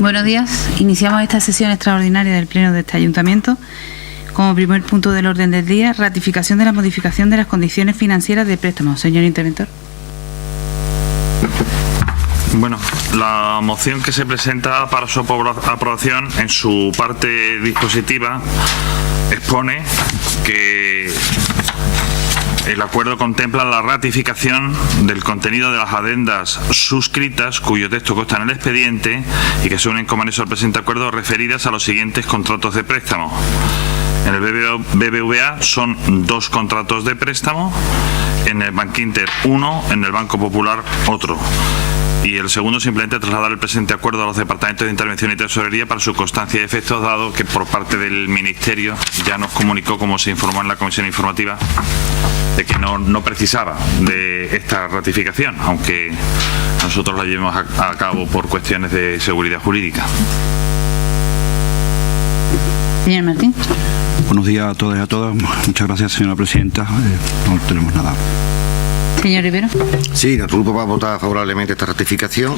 Buenos días. Iniciamos esta sesión extraordinaria del Pleno de este Ayuntamiento. Como primer punto del orden del día, ratificación de la modificación de las condiciones financieras de préstamo. Señor interventor. Bueno, la moción que se presenta para su aprobación en su parte dispositiva expone que el acuerdo contempla la ratificación del contenido de las adendas suscritas, cuyo texto consta en el expediente y que se unen como anexo al presente acuerdo, referidas a los siguientes contratos de préstamo. En el BBVA son 2 contratos de préstamo, en el Bankinter 1, en el Banco Popular otro. Y el segundo, simplemente trasladar el presente acuerdo a los departamentos de intervención y tesorería para su constancia de efectos, dado que por parte del Ministerio ya nos comunicó, como se informó en la comisión informativa, de que no precisaba de esta ratificación, aunque nosotros la llevemos a cabo por cuestiones de seguridad jurídica. Señor Martín. Buenos días a todos y a todas. Muchas gracias, señora presidenta. No tenemos nada. Señor Rivero. Sí, nuestro grupo va a votar favorablemente esta ratificación.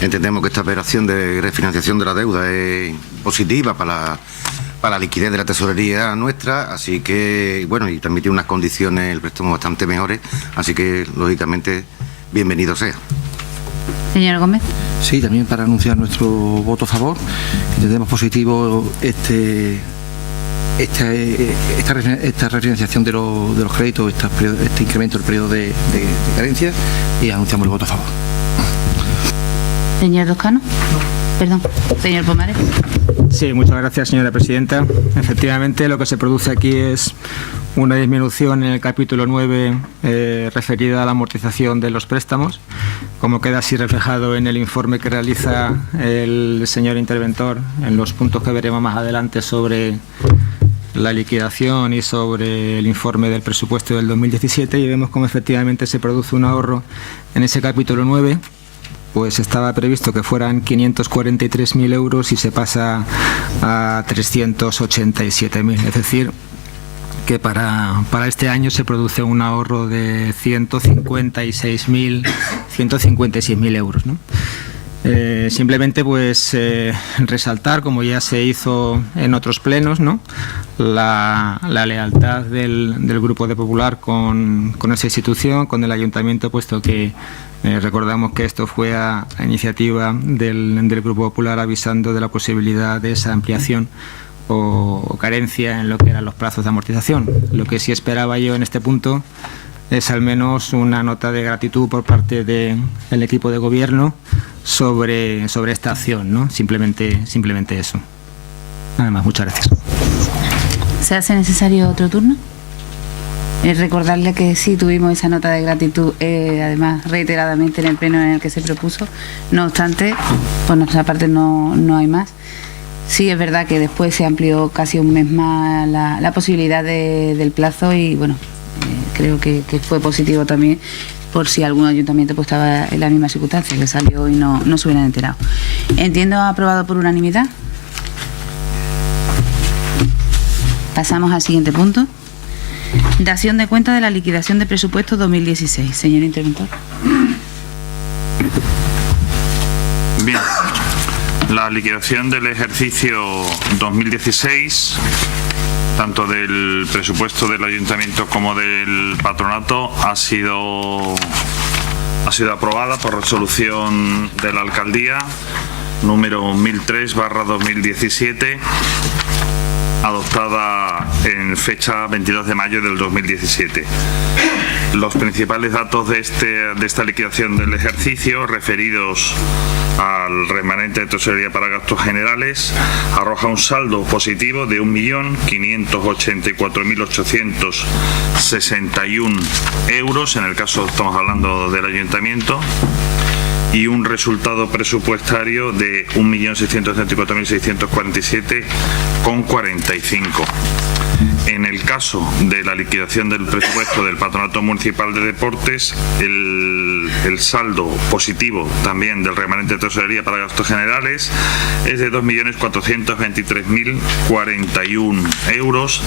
Entendemos que esta operación de refinanciación de la deuda es positiva para la liquidez de la tesorería nuestra, así que, bueno, y también tiene unas condiciones, el préstamo bastante mejores, así que, lógicamente, bienvenido sea. Señor Gómez. Sí, también para anunciar nuestro voto a favor. Entendemos positivo esta refinanciación de los créditos, este incremento del periodo de carencia, y anunciamos el voto a favor. Señor Toscano. Perdón, señor Pomares. Sí, muchas gracias, señora presidenta. Efectivamente, lo que se produce aquí es una disminución en el capítulo 9 referida a la amortización de los préstamos, como queda así reflejado en el informe que realiza el señor interventor en los puntos que veremos más adelante sobre la liquidación y sobre el informe del presupuesto del 2017, y vemos cómo efectivamente se produce un ahorro en ese capítulo 9. Pues estaba previsto que fueran 543.000 euros y se pasa a 387.000. Es decir, que para este año se produce un ahorro de 156.000 euros, ¿no? Simplemente pues resaltar, como ya se hizo en otros plenos, ¿no?, la lealtad del Grupo de Popular con esa institución, con el Ayuntamiento, puesto que recordamos que esto fue a iniciativa del Grupo Popular, avisando de la posibilidad de esa ampliación o carencia en lo que eran los plazos de amortización. Lo que sí esperaba yo en este punto es al menos una nota de gratitud por parte del equipo de gobierno sobre esta acción, ¿no? Simplemente eso. Nada más, muchas gracias. ¿Se hace necesario otro turno? Recordarle que sí tuvimos esa nota de gratitud, además reiteradamente en el pleno en el que se propuso. No obstante, por nuestra parte no hay más. Sí, es verdad que después se amplió casi un mes más la posibilidad del plazo, y bueno, creo que fue positivo también, por si algún ayuntamiento pues estaba en la misma circunstancia, que salió y no se hubieran enterado. Entiendo aprobado por unanimidad. Pasamos al siguiente punto. Dación de cuenta de la liquidación de presupuesto 2016. Señor interventor. Bien. La liquidación del ejercicio 2016, tanto del presupuesto del ayuntamiento como del patronato, ha sido aprobada por resolución de la alcaldía número 1003/2017, adoptada en fecha 22 de mayo del 2017. Los principales datos de esta liquidación del ejercicio, referidos al remanente de tesorería para gastos generales, arroja un saldo positivo de 1.584.861 euros, en el caso estamos hablando del ayuntamiento, y un resultado presupuestario de 1.634.647,45. En el caso de la liquidación del presupuesto del Patronato Municipal de Deportes, el saldo positivo también del remanente de tesorería para gastos generales es de 2.423.041 euros,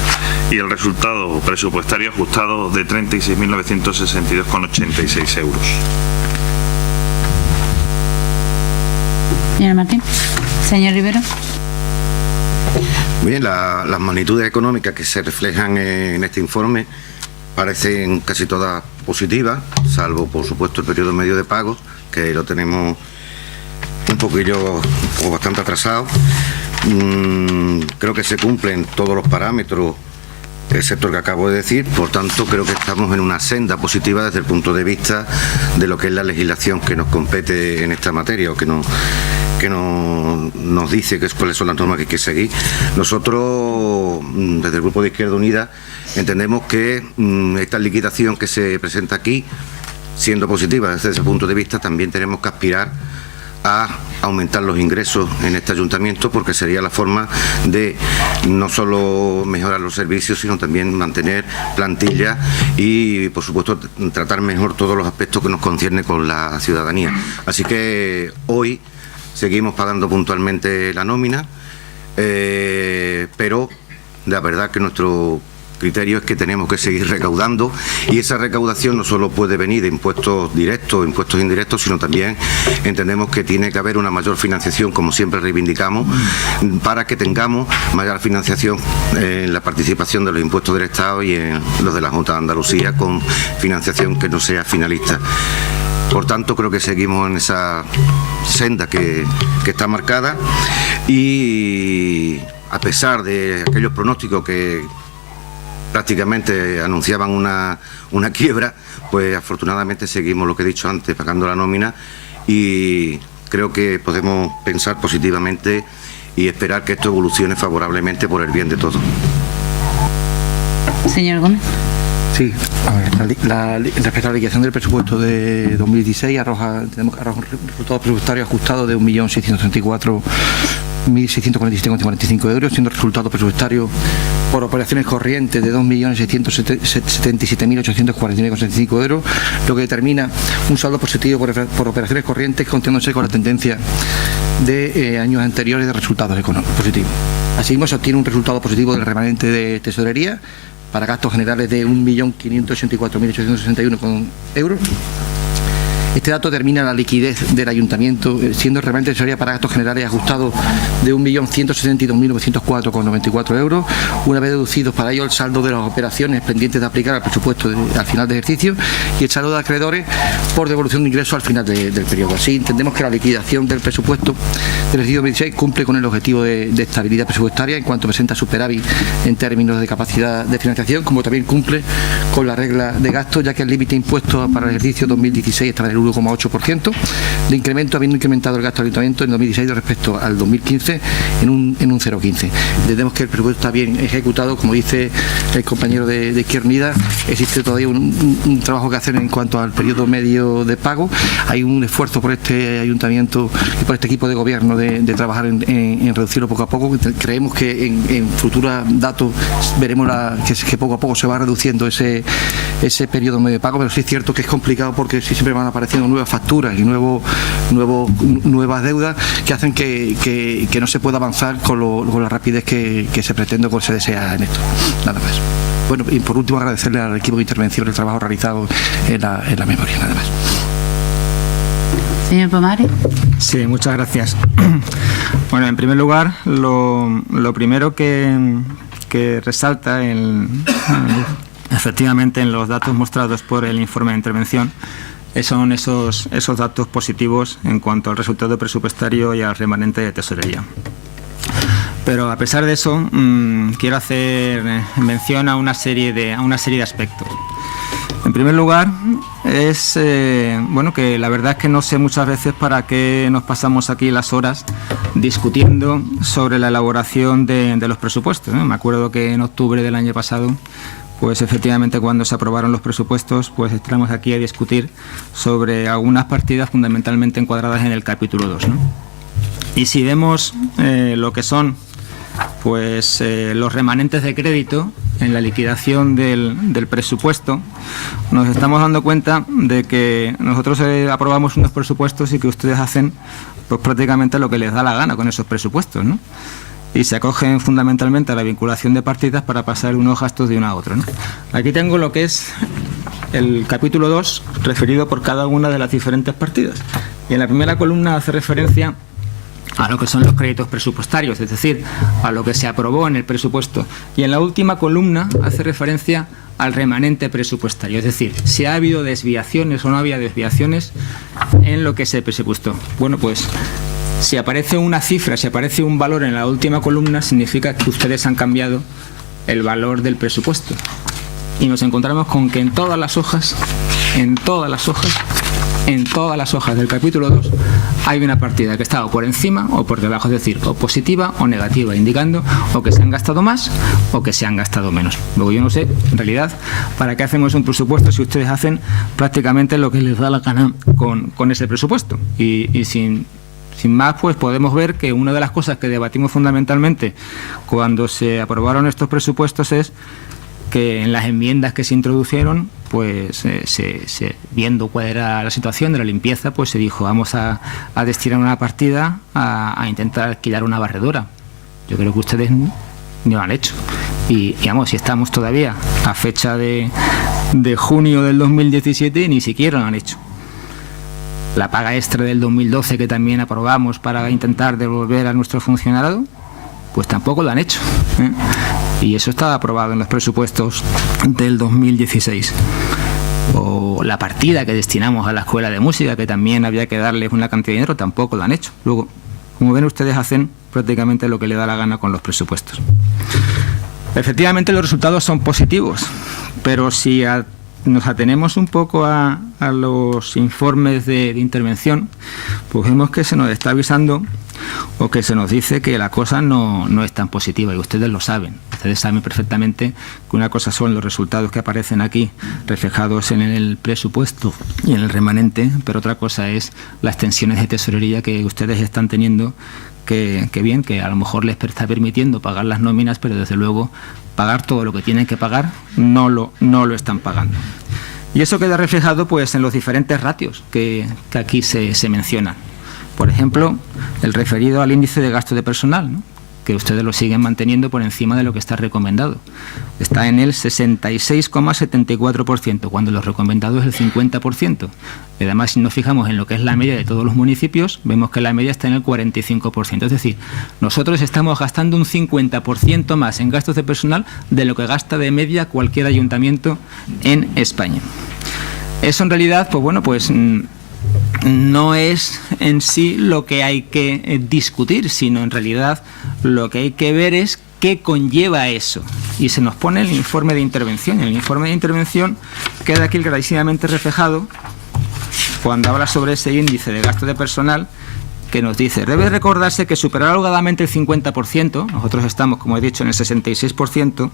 y el resultado presupuestario ajustado de 36.962,86 euros. Señora Martín. Señor Rivero. Bien, las magnitudes económicas que se reflejan en este informe parecen casi todas positivas, salvo por supuesto el periodo medio de pago, que lo tenemos un poquillo o bastante atrasado. Creo que se cumplen todos los parámetros, excepto el que acabo de decir. Por tanto, creo que estamos en una senda positiva desde el punto de vista de lo que es la legislación que nos compete en esta materia, o que nos dice cuáles son las normas que hay que seguir. Nosotros, desde el Grupo de Izquierda Unida, entendemos que esta liquidación que se presenta aquí, siendo positiva desde ese punto de vista, también tenemos que aspirar a aumentar los ingresos en este ayuntamiento, porque sería la forma de no solo mejorar los servicios, sino también mantener plantilla y, por supuesto, tratar mejor todos los aspectos que nos concierne con la ciudadanía. Así que hoy seguimos pagando puntualmente la nómina, pero la verdad que nuestro criterio es que tenemos que seguir recaudando, y esa recaudación no solo puede venir de impuestos directos, impuestos indirectos, sino también entendemos que tiene que haber una mayor financiación, como siempre reivindicamos, para que tengamos mayor financiación en la participación de los impuestos del Estado y en los de la Junta de Andalucía, con financiación que no sea finalista. Por tanto, creo que seguimos en esa senda que está marcada, y a pesar de aquellos pronósticos que prácticamente anunciaban una quiebra, pues afortunadamente seguimos, lo que he dicho antes, pagando la nómina, y creo que podemos pensar positivamente y esperar que esto evolucione favorablemente por el bien de todos. Señor Gómez. Sí, a ver, respecto a la liquidación del presupuesto de 2016, tenemos un resultado presupuestario ajustado de 1.634.647,45 euros, siendo el resultado presupuestario por operaciones corrientes de 2.677.849,65 euros, lo que determina un saldo positivo por operaciones corrientes, continuándose con la tendencia de años anteriores de resultados económicos positivos. Asimismo, se obtiene un resultado positivo del remanente de tesorería para gastos generales de 1.584.861 euros. Este dato determina la liquidez del ayuntamiento, siendo el remanente de tesorería para gastos generales ajustado de 1.172.904,94 euros, una vez deducidos para ello el saldo de las operaciones pendientes de aplicar al presupuesto al final del ejercicio, y el saldo de acreedores por devolución de ingresos al final del periodo. Así entendemos que la liquidación del presupuesto del ejercicio 2016 cumple con el objetivo de estabilidad presupuestaria en cuanto presenta superávit en términos de capacidad de financiación, como también cumple con la regla de gasto, ya que el límite impuesto para el ejercicio 2016 está en el 1,8% de incremento, habiendo incrementado el gasto del ayuntamiento en 2016 respecto al 2015 en un 0,15. Entendemos que el presupuesto está bien ejecutado, como dice el compañero de Izquierda Unida. Existe todavía un trabajo que hacer en cuanto al periodo medio de pago. Hay un esfuerzo por este ayuntamiento y por este equipo de gobierno de trabajar en reducirlo poco a poco. Creemos que en futuros datos veremos que poco a poco se va reduciendo ese periodo medio de pago, pero sí es cierto que es complicado, porque sí siempre van apareciendo nuevas facturas y nuevas deudas que hacen que no se pueda avanzar con la rapidez que se pretende o que se desea en esto. Nada más. Bueno, y por último agradecerle al equipo de intervención el trabajo realizado en la memoria. Nada más. Señor Pomares. Sí, muchas gracias. Bueno, en primer lugar, lo primero que resalta efectivamente en los datos mostrados por el informe de intervención son esos datos positivos en cuanto al resultado presupuestario y al remanente de tesorería. Pero a pesar de eso, quiero hacer mención a una serie de aspectos. En primer lugar, es que la verdad es que no sé muchas veces para qué nos pasamos aquí las horas discutiendo sobre la elaboración de los presupuestos, ¿no? Me acuerdo que en octubre del año pasado, pues efectivamente cuando se aprobaron los presupuestos, pues entramos aquí a discutir sobre algunas partidas fundamentalmente encuadradas en el capítulo 2, ¿no? Y si vemos lo que son pues los remanentes de crédito en la liquidación del presupuesto, nos estamos dando cuenta de que nosotros aprobamos unos presupuestos y que ustedes hacen pues prácticamente lo que les da la gana con esos presupuestos, ¿no? Y se acogen fundamentalmente a la vinculación de partidas para pasar unos gastos de uno a otro, ¿no? Aquí tengo lo que es el capítulo 2 referido por cada una de las diferentes partidas, y en la primera columna hace referencia a lo que son los créditos presupuestarios, es decir, a lo que se aprobó en el presupuesto. Y en la última columna hace referencia al remanente presupuestario, es decir, si ha habido desviaciones o no había desviaciones en lo que se presupuestó. Bueno, pues si aparece una cifra, si aparece un valor en la última columna, significa que ustedes han cambiado el valor del presupuesto. Y nos encontramos con que en todas las hojas del capítulo 2 hay una partida que está o por encima o por debajo, es decir, o positiva o negativa, indicando o que se han gastado más o que se han gastado menos. Luego yo no sé, en realidad, para qué hacemos un presupuesto si ustedes hacen prácticamente lo que les da la gana con ese presupuesto. Y sin más, pues podemos ver que una de las cosas que debatimos fundamentalmente cuando se aprobaron estos presupuestos es que en las enmiendas que se introdujeron, pues viendo cuál era la situación de la limpieza, pues se dijo, vamos a destinar una partida a intentar alquilar una barredora. Yo creo que ustedes no lo han hecho. Y vamos, si estamos todavía a fecha de junio del 2017, ni siquiera lo han hecho. La paga extra del 2012 que también aprobamos para intentar devolver a nuestro funcionariado, pues tampoco lo han hecho, ¿eh? Y eso está aprobado en los presupuestos del 2016. O la partida que destinamos a la escuela de música, que también había que darles una cantidad de dinero, tampoco lo han hecho. Luego, como ven, ustedes hacen prácticamente lo que les da la gana con los presupuestos. Efectivamente, los resultados son positivos, pero si nos atenemos un poco a los informes de intervención, pues vemos que se nos está avisando o que se nos dice que la cosa no es tan positiva, y ustedes lo saben. Ustedes saben perfectamente que una cosa son los resultados que aparecen aquí reflejados en el presupuesto y en el remanente, pero otra cosa es las tensiones de tesorería que ustedes están teniendo, que bien, que a lo mejor les está permitiendo pagar las nóminas, pero desde luego pagar todo lo que tienen que pagar no lo están pagando. Y eso queda reflejado pues en los diferentes ratios que aquí se mencionan. Por ejemplo, el referido al índice de gasto de personal, ¿no?, que ustedes lo siguen manteniendo por encima de lo que está recomendado. Está en el 66,74%, cuando lo recomendado es el 50%. Y además, si nos fijamos en lo que es la media de todos los municipios, vemos que la media está en el 45%. Es decir, nosotros estamos gastando un 50% más en gastos de personal de lo que gasta de media cualquier ayuntamiento en España. Eso en realidad, pues bueno, pues no es en sí lo que hay que discutir, sino en realidad lo que hay que ver es qué conlleva eso. Y se nos pone el informe de intervención. El informe de intervención queda aquí clarísimamente reflejado cuando habla sobre ese índice de gasto de personal, que nos dice, debe recordarse que superar holgadamente el 50%, nosotros estamos, como he dicho, en el 66%,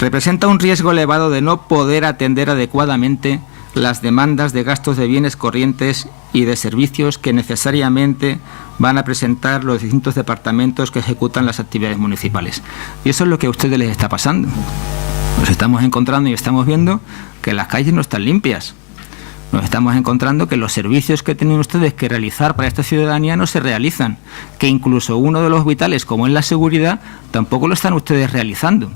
representa un riesgo elevado de no poder atender adecuadamente las demandas de gastos de bienes corrientes y de servicios que necesariamente van a presentar los distintos departamentos que ejecutan las actividades municipales. Y eso es lo que a ustedes les está pasando. Nos estamos encontrando y estamos viendo que las calles no están limpias. Nos estamos encontrando que los servicios que tienen ustedes que realizar para esta ciudadanía no se realizan, que incluso uno de los vitales, como es la seguridad, tampoco lo están ustedes realizando.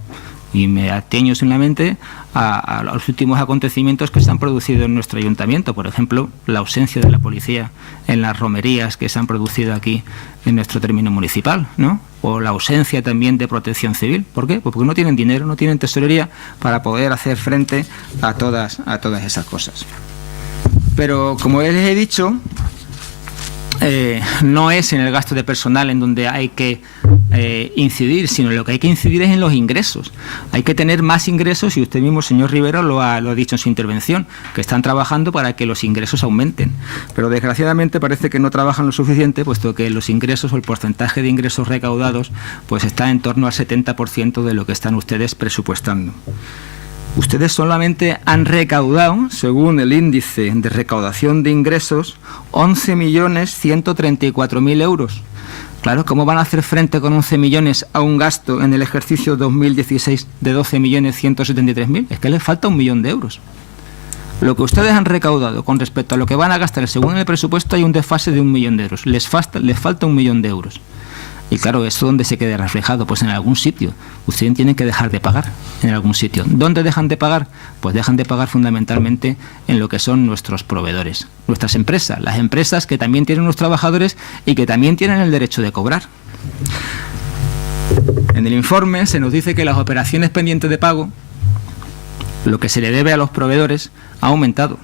Y me ateño simplemente a los últimos acontecimientos que se han producido en nuestro ayuntamiento. Por ejemplo, la ausencia de la policía en las romerías que se han producido aquí en nuestro término municipal, ¿no? O la ausencia también de protección civil. ¿Por qué? Pues porque no tienen dinero, no tienen tesorería para poder hacer frente a todas esas cosas. Pero, como les he dicho, no es en el gasto de personal en donde hay que incidir, sino lo que hay que incidir es en los ingresos. Hay que tener más ingresos, y usted mismo, señor Rivero, lo ha dicho en su intervención, que están trabajando para que los ingresos aumenten. Pero desgraciadamente parece que no trabajan lo suficiente, puesto que los ingresos o el porcentaje de ingresos recaudados pues está en torno al 70% de lo que están ustedes presupuestando. Ustedes solamente han recaudado, según el índice de recaudación de ingresos, 11.134.000 euros. Claro, ¿cómo van a hacer frente con 11 millones a un gasto en el ejercicio 2016 de 12.173.000? Es que les falta 1 millón de euros. Lo que ustedes han recaudado con respecto a lo que van a gastar según el presupuesto hay un desfase de 1 millón de euros. Les falta 1 millón de euros. Y claro, ¿esto dónde se queda reflejado? Pues en algún sitio. Ustedes tienen que dejar de pagar en algún sitio. ¿Dónde dejan de pagar? Pues dejan de pagar fundamentalmente en lo que son nuestros proveedores, nuestras empresas, las empresas que también tienen unos trabajadores y que también tienen el derecho de cobrar. En el informe se nos dice que las operaciones pendientes de pago, lo que se le debe a los proveedores, ha aumentado.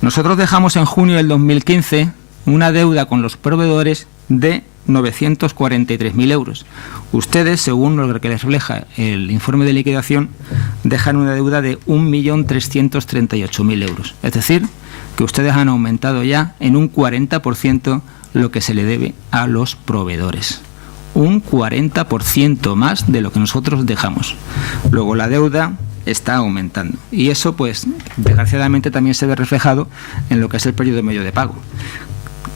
Nosotros dejamos en junio del 2015 una deuda con los proveedores de 943.000 euros. Ustedes, según lo que les refleja el informe de liquidación, dejan una deuda de 1.338.000 euros. Es decir, que ustedes han aumentado ya en un 40% lo que se le debe a los proveedores. Un 40% más de lo que nosotros dejamos. Luego la deuda está aumentando. Y eso, pues, desgraciadamente también se ve reflejado en lo que es el periodo medio de pago,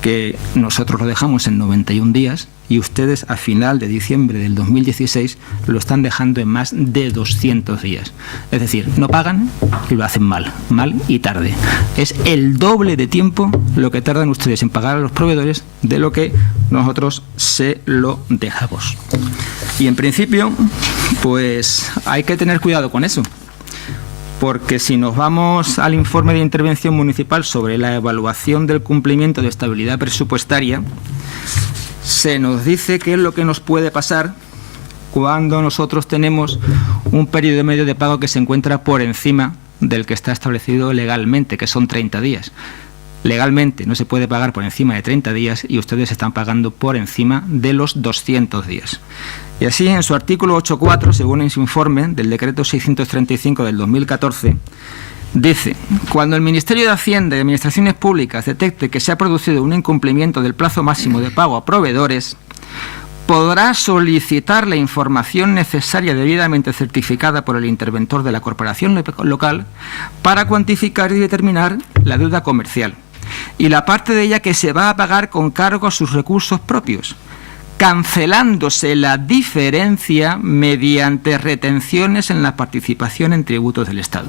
que nosotros lo dejamos en 91 días y ustedes a final de diciembre del 2016 lo están dejando en más de 200 días. Es decir, no pagan y lo hacen mal y tarde. Es el doble de tiempo lo que tardan ustedes en pagar a los proveedores de lo que nosotros se lo dejamos. Y en principio, pues hay que tener cuidado con eso, porque si nos vamos al informe de intervención municipal sobre la evaluación del cumplimiento de estabilidad presupuestaria, se nos dice qué es lo que nos puede pasar cuando nosotros tenemos un periodo medio de pago que se encuentra por encima del que está establecido legalmente, que son 30 días. Legalmente no se puede pagar por encima de 30 días y ustedes están pagando por encima de los 200 días. Y así, en su artículo 8.4, según en su informe del decreto 635 del 2014, dice: cuando el Ministerio de Hacienda y Administraciones Públicas detecte que se ha producido un incumplimiento del plazo máximo de pago a proveedores, podrá solicitar la información necesaria debidamente certificada por el interventor de la corporación local para cuantificar y determinar la deuda comercial y la parte de ella que se va a pagar con cargo a sus recursos propios, cancelándose la diferencia mediante retenciones en la participación en tributos del Estado.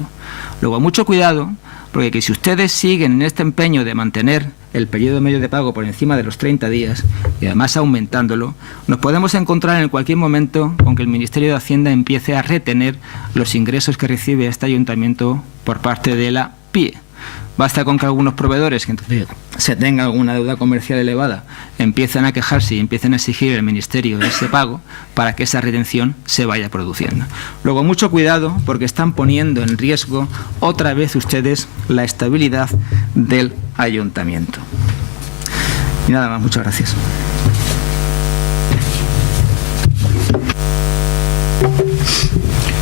Luego, mucho cuidado, porque que si ustedes siguen en este empeño de mantener el periodo medio de pago por encima de los 30 días y además aumentándolo, nos podemos encontrar en cualquier momento con que el Ministerio de Hacienda empiece a retener los ingresos que recibe este ayuntamiento por parte de la PIE. Basta con que algunos proveedores que entonces se tenga alguna deuda comercial elevada empiecen a quejarse y empiecen a exigir al Ministerio ese pago para que esa retención se vaya produciendo. Luego, mucho cuidado, porque están poniendo en riesgo otra vez ustedes la estabilidad del ayuntamiento. Y nada más, muchas gracias.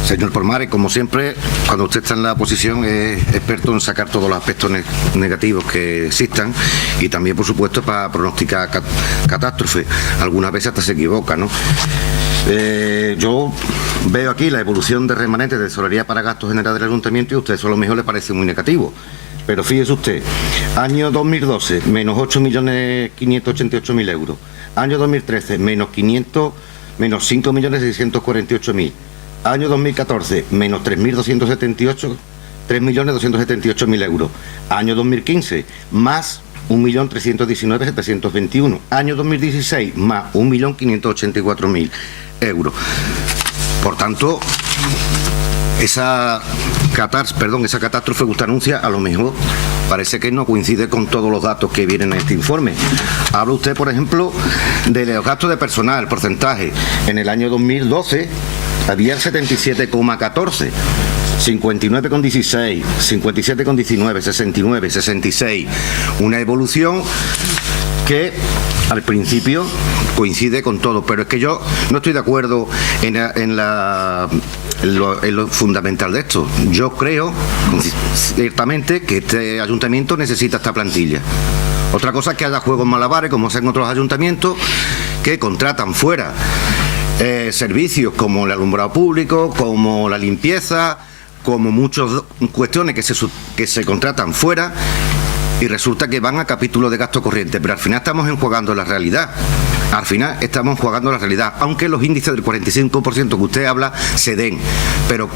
Señor Pormare, como siempre, cuando usted está en la oposición es experto en sacar todos los aspectos negativos que existan y también, por supuesto, para pronosticar catástrofes. Algunas veces hasta se equivoca, ¿no? Yo veo aquí la evolución de remanentes de tesorería para gastos generales del ayuntamiento y a usted eso a lo mejor le parece muy negativo. Pero fíjese usted, año 2012, menos 8.588.000 euros. Año 2013, menos 5.648.000. Año 2014, menos 3.278.000 euros. Año 2015, más 1.319.721. Año 2016, más 1.584.000 euros. Por tanto, esa catástrofe que usted anuncia, a lo mejor parece que no coincide con todos los datos que vienen en este informe. Habla usted, por ejemplo, de los gastos de personal, porcentaje. En el año 2012 había el 77,14, 59,16, 57,19, 69, 66. Una evolución que al principio coincide con todo, pero es que yo no estoy de acuerdo en lo fundamental de esto. Yo creo ciertamente que este ayuntamiento necesita esta plantilla. Otra cosa es que haya juegos malabares, como hacen otros ayuntamientos, que contratan fuera servicios como el alumbrado público, como la limpieza, como muchas cuestiones que se contratan fuera y resulta que van a capítulo de gasto corriente, pero al final estamos enjuagando la realidad. Al final estamos jugando la realidad, aunque los índices del 45% que usted habla se den. Pero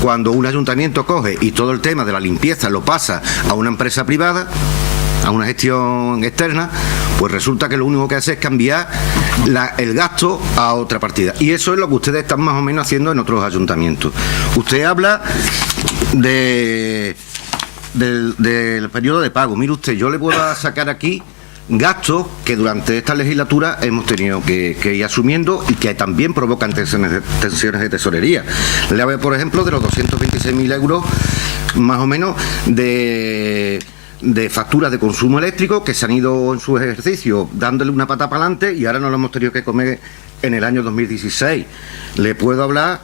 cuando un ayuntamiento coge y todo el tema de la limpieza lo pasa a una empresa privada, a una gestión externa, Pues resulta que lo único que hace es cambiar el gasto a otra partida. Y eso es lo que ustedes están más o menos haciendo en otros ayuntamientos. Usted habla del periodo de pago. Mire usted, yo le puedo sacar aquí gastos que durante esta legislatura hemos tenido que ir asumiendo y que también provocan tensiones de tesorería. Le hablo, por ejemplo, de los 226.000 euros más o menos de facturas de consumo eléctrico que se han ido en su ejercicio dándole una pata para adelante y ahora no lo hemos tenido que comer en el año 2016. Le puedo hablar,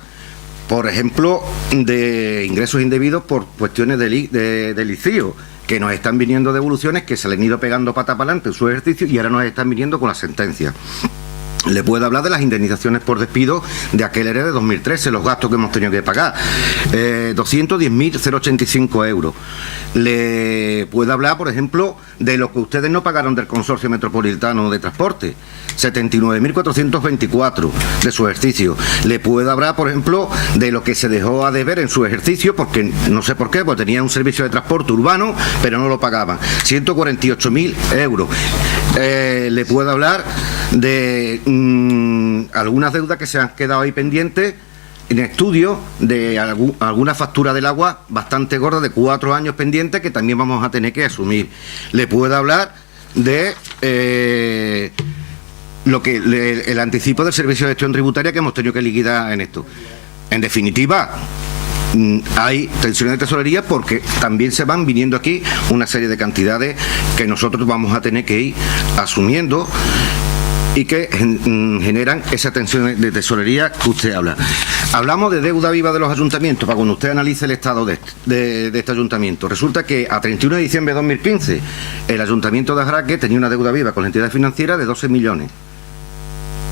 por ejemplo, de ingresos indebidos por cuestiones de ICIO, que nos están viniendo devoluciones que se le han ido pegando pata para adelante en su ejercicio y ahora nos están viniendo con la sentencia. Le puedo hablar de las indemnizaciones por despido de aquel ERE de 2013, los gastos que hemos tenido que pagar, 210.085 euros. Le puedo hablar, por ejemplo, de lo que ustedes no pagaron del Consorcio Metropolitano de Transporte, 79.424 de su ejercicio. Le puedo hablar, por ejemplo, de lo que se dejó a deber en su ejercicio, porque no sé por qué, porque tenía un servicio de transporte urbano, pero no lo pagaban, 148.000 euros. Le puedo hablar de algunas deudas que se han quedado ahí pendientes en estudio de alguna factura del agua bastante gorda de 4 años pendientes que también vamos a tener que asumir. Le puedo hablar de el anticipo del servicio de gestión tributaria que hemos tenido que liquidar en esto. En definitiva, hay tensiones de tesorería porque también se van viniendo aquí una serie de cantidades que nosotros vamos a tener que ir asumiendo y que generan esa tensión de tesorería que usted habla. Hablamos de deuda viva de los ayuntamientos, para cuando usted analice el estado de este ayuntamiento. Resulta que a 31 de diciembre de 2015 el ayuntamiento de Ajaraque tenía una deuda viva con la entidad financiera de 12 millones.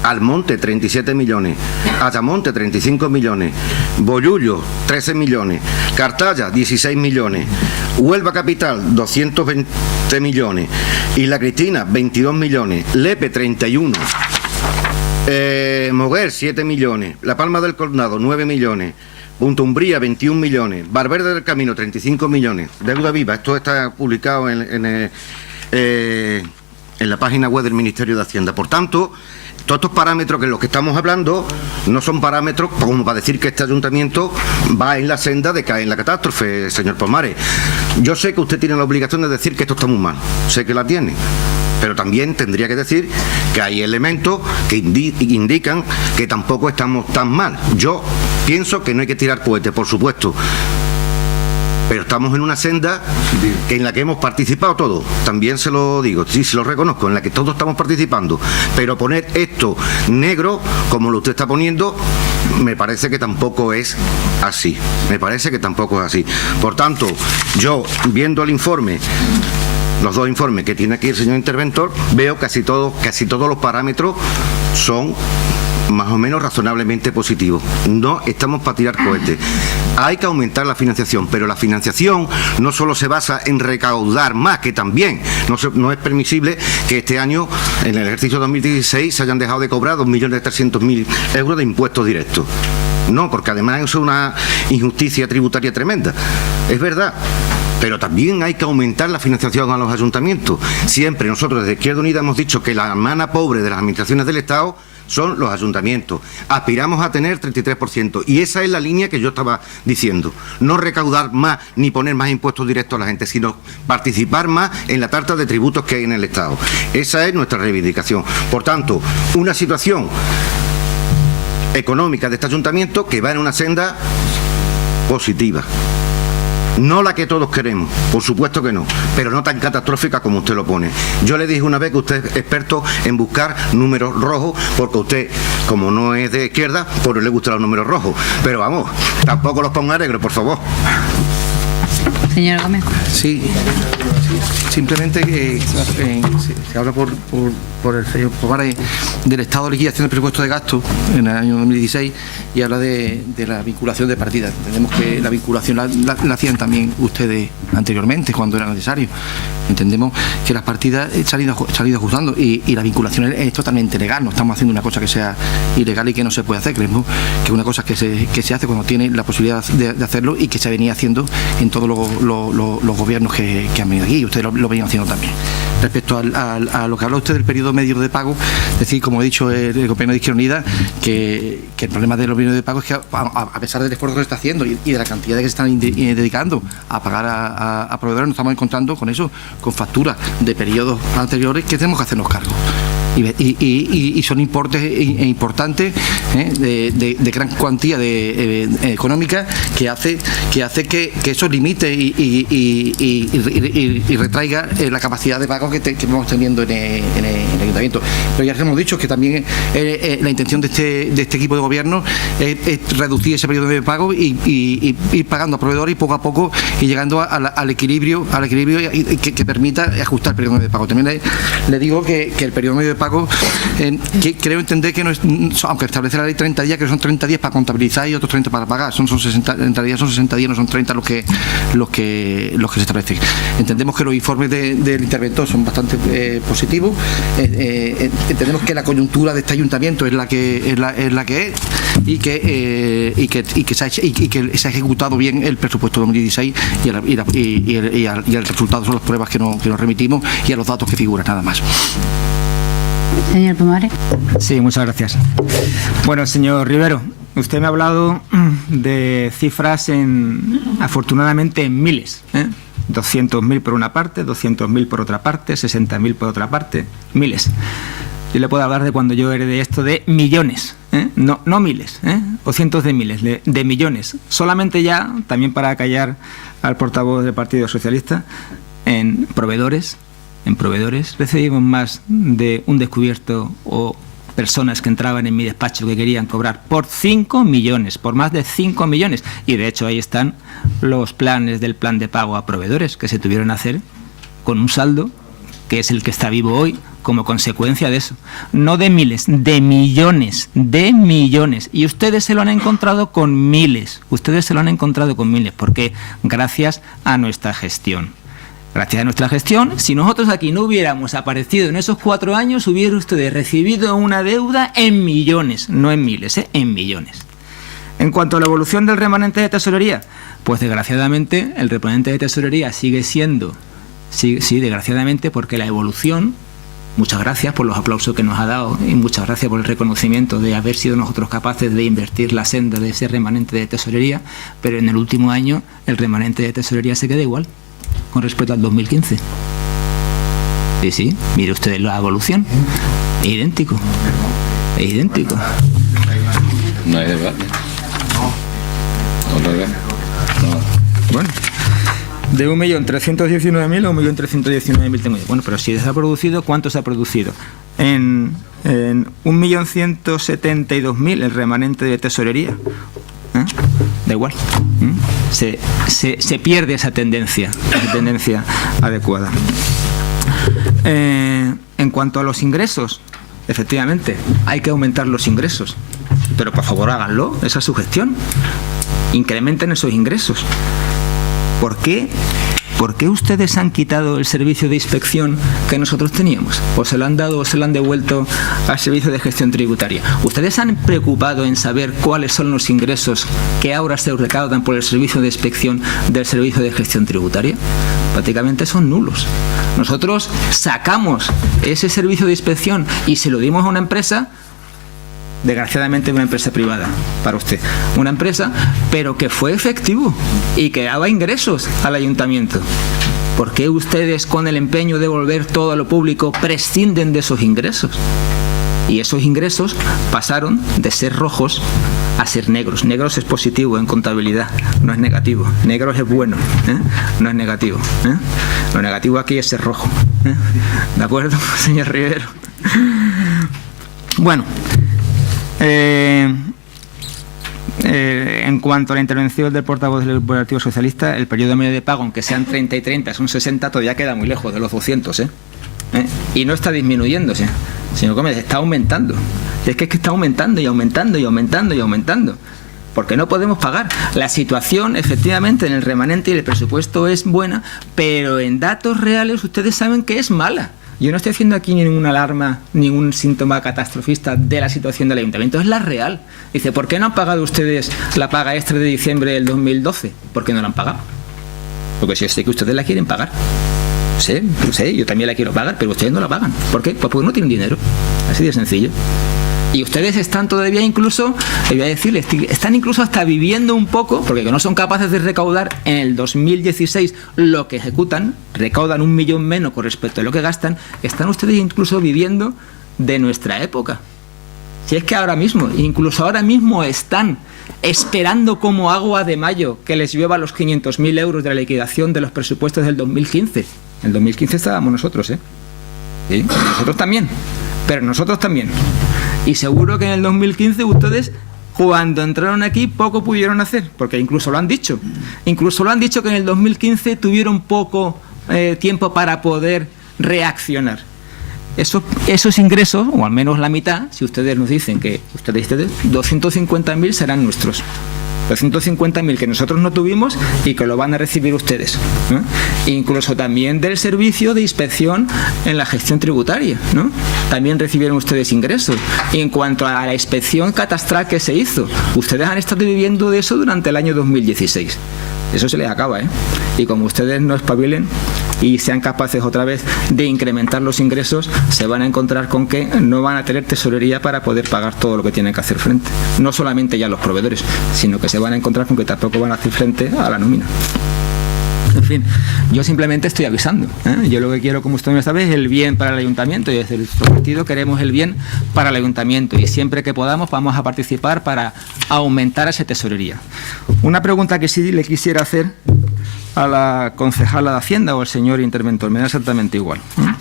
Almonte, 37 millones. Ayamonte, 35 millones. Bollullo, 13 millones. Cartaya, 16 millones. Huelva Capital, 220 millones. Isla Cristina, 22 millones. Lepe, 31. Moguer, 7 millones. La Palma del Condado, 9 millones. Punta Umbría, 21 millones. Valverde del Camino, 35 millones. Deuda viva. Esto está publicado en la página web del Ministerio de Hacienda. Por tanto, todos estos parámetros que los que estamos hablando no son parámetros como para decir que este ayuntamiento va en la senda de caer en la catástrofe, señor Pomares. Yo sé que usted tiene la obligación de decir que esto está muy mal, sé que la tiene, pero también tendría que decir que hay elementos que indican que tampoco estamos tan mal. Yo pienso que no hay que tirar cohetes, por supuesto, pero estamos en una senda en la que hemos participado todos, también se lo digo, sí, se lo reconozco, en la que todos estamos participando, pero poner esto negro, como lo usted está poniendo, me parece que tampoco es así, Por tanto, yo, viendo el informe, los dos informes que tiene aquí el señor interventor, veo casi todos los parámetros son más o menos razonablemente positivos. No estamos para tirar cohetes. Hay que aumentar la financiación, pero la financiación no solo se basa en recaudar más, que también no es permisible que este año, en el ejercicio 2016, se hayan dejado de cobrar 2.300.000 euros de impuestos directos. No, porque además eso es una injusticia tributaria tremenda. Es verdad. Pero también hay que aumentar la financiación a los ayuntamientos. Siempre nosotros desde Izquierda Unida hemos dicho que la hermana pobre de las administraciones del Estado son los ayuntamientos. Aspiramos a tener 33%. Y esa es la línea que yo estaba diciendo. No recaudar más ni poner más impuestos directos a la gente, sino participar más en la tarta de tributos que hay en el Estado. Esa es nuestra reivindicación. Por tanto, una situación económica de este ayuntamiento que va en una senda positiva. No la que todos queremos, por supuesto que no, pero no tan catastrófica como usted lo pone. Yo le dije una vez que usted es experto en buscar números rojos, porque usted, como no es de izquierda, pues le gustan los números rojos. Pero vamos, tampoco los ponga negros, por favor. Señor Gómez. Sí, simplemente que se habla por el señor Pomares del estado de liquidación del presupuesto de gasto en el año 2016 y habla de la vinculación de partidas. Entendemos que la vinculación la hacían también ustedes anteriormente cuando era necesario. Entendemos que las partidas se han ido ajustando y la vinculación es totalmente legal. No estamos haciendo una cosa que sea ilegal y que no se puede hacer. Creemos que es una cosa que se hace cuando tiene la posibilidad de hacerlo y que se venía haciendo en todos los gobiernos que han venido aquí, y ustedes lo venían haciendo también. Respecto a lo que habla usted del periodo medio de pago, es decir, como he dicho el gobierno de Izquierda Unida, que el problema de los periodos de pago es que a pesar del esfuerzo que se está haciendo y de la cantidad que se están dedicando a pagar a proveedores, nos estamos encontrando con eso, con facturas de periodos anteriores que tenemos que hacernos cargo. Y son importes importantes de gran cuantía económica que hace que eso limite y retraiga la capacidad de pago que vamos teniendo en el ayuntamiento. Pero ya hemos dicho que también la intención de este equipo de gobierno es reducir ese periodo de pago y ir pagando a proveedores y poco a poco y llegando al equilibrio que permita ajustar el periodo de pago. También le digo que el periodo medio de pago, que creo entender que no es, aunque establece la ley 30 días, que son 30 días para contabilizar y otros 30 para pagar, son 60 días, son 60 días, no son 30 los que se establecen. Entendemos que los informes del interventor son bastante positivos. Entendemos que la coyuntura de este ayuntamiento es la que es y que se ha ejecutado bien el presupuesto 2016 y el resultado son las pruebas que nos remitimos y a los datos que figuran, nada más. Señor Pomares. Sí, muchas gracias. Bueno, señor Rivero, usted me ha hablado de cifras afortunadamente en miles, 200.000 por una parte, 200.000 por otra parte, 60.000 por otra parte, miles. Yo le puedo hablar de cuando yo heredé esto de millones, no miles, o cientos de miles, de millones. Solamente ya, también para callar al portavoz del Partido Socialista, en proveedores recibimos más de un descubierto o personas que entraban en mi despacho que querían cobrar por 5 millones, por más de 5 millones. Y de hecho ahí están los planes del plan de pago a proveedores que se tuvieron que hacer con un saldo que es el que está vivo hoy como consecuencia de eso. No de miles, de millones, de millones. Y ustedes se lo han encontrado con miles. Porque gracias a nuestra gestión. Gracias a nuestra gestión, si nosotros aquí no hubiéramos aparecido en esos 4 años, hubieran ustedes recibido una deuda en millones, no en miles, en millones. En cuanto a la evolución del remanente de tesorería, pues desgraciadamente el remanente de tesorería sigue siendo, sí, desgraciadamente, porque la evolución, muchas gracias por los aplausos que nos ha dado y muchas gracias por el reconocimiento de haber sido nosotros capaces de invertir la senda de ese remanente de tesorería, pero en el último año el remanente de tesorería se queda igual con respecto al 2015. Sí, mire usted la evolución. Es idéntico. No hay debate. Bueno, de 1.319.000 a 1.319.000 tengo yo. Bueno, pero si se ha producido, ¿cuánto se ha producido? En 1.172.000 el remanente de tesorería. Da igual. Se pierde esa tendencia adecuada. En cuanto a los ingresos, efectivamente, hay que aumentar los ingresos. Pero por favor háganlo, esa es su gestión. Incrementen esos ingresos. ¿Por qué ustedes han quitado el servicio de inspección que nosotros teníamos? ¿O se lo han dado o se lo han devuelto al servicio de gestión tributaria? ¿Ustedes han preocupado en saber cuáles son los ingresos que ahora se recaudan por el servicio de inspección del servicio de gestión tributaria? Prácticamente son nulos. Nosotros sacamos ese servicio de inspección y se lo dimos a una empresa, desgraciadamente una empresa privada para usted, una empresa, pero que fue efectivo y que daba ingresos al ayuntamiento. ¿Por qué ustedes, con el empeño de volver todo a lo público, prescinden de esos ingresos? Y esos ingresos pasaron de ser rojos a ser negros. Negros es positivo en contabilidad, no es negativo. Negros es bueno, no es negativo. Lo negativo aquí es ser rojo. ¿De acuerdo, señor Rivero? Bueno, en cuanto a la intervención del portavoz del Partido Socialista, el periodo medio de pago, aunque sean 30 y 30, son 60, todavía queda muy lejos de los 200, y no está disminuyéndose, sino que está aumentando. Es que está aumentando y aumentando y aumentando y aumentando, porque no podemos pagar. La situación, efectivamente, en el remanente y el presupuesto es buena, pero en datos reales ustedes saben que es mala. Yo no estoy haciendo aquí ninguna alarma, ningún síntoma catastrofista de la situación del ayuntamiento, es la real. Dice, ¿por qué no han pagado ustedes la paga extra de diciembre del 2012? ¿Por qué no la han pagado? Porque si yo sé que ustedes la quieren pagar. Lo sé, yo también la quiero pagar, pero ustedes no la pagan. ¿Por qué? Pues porque no tienen dinero. Así de sencillo. Y ustedes están todavía incluso, le voy a decir, están incluso hasta viviendo un poco, porque no son capaces de recaudar en el 2016 lo que ejecutan, recaudan 1 millón menos con respecto a lo que gastan, están ustedes incluso viviendo de nuestra época. Si es que incluso ahora mismo están esperando como agua de mayo que les llueva los 500.000 euros de la liquidación de los presupuestos del 2015. En el 2015 estábamos nosotros, ¿eh? ¿Sí? Nosotros también. Pero nosotros también. Y seguro que en el 2015 ustedes, cuando entraron aquí, poco pudieron hacer, porque incluso lo han dicho. Incluso lo han dicho que en el 2015 tuvieron poco tiempo para poder reaccionar. Esos ingresos, o al menos la mitad, si ustedes nos dicen que ustedes 250.000 serán nuestros. 250.000 que nosotros no tuvimos y que lo van a recibir ustedes, ¿no? Incluso también del servicio de inspección en la gestión tributaria, ¿no? También recibieron ustedes ingresos. Y en cuanto a la inspección catastral que se hizo, ustedes han estado viviendo de eso durante el año 2016. Eso se les acaba, ¿eh? Y como ustedes no espabilen y sean capaces otra vez de incrementar los ingresos, se van a encontrar con que no van a tener tesorería para poder pagar todo lo que tienen que hacer frente. No solamente ya los proveedores, sino que se van a encontrar con que tampoco van a hacer frente a la nómina. En fin, yo simplemente estoy avisando, ¿eh? Yo lo que quiero, como usted me sabe, es el bien para el ayuntamiento, y desde nuestro partido queremos el bien para el ayuntamiento, y siempre que podamos vamos a participar para aumentar esa tesorería. Una pregunta que sí le quisiera hacer a la concejala de Hacienda o al señor interventor, me da exactamente igual, ¿eh?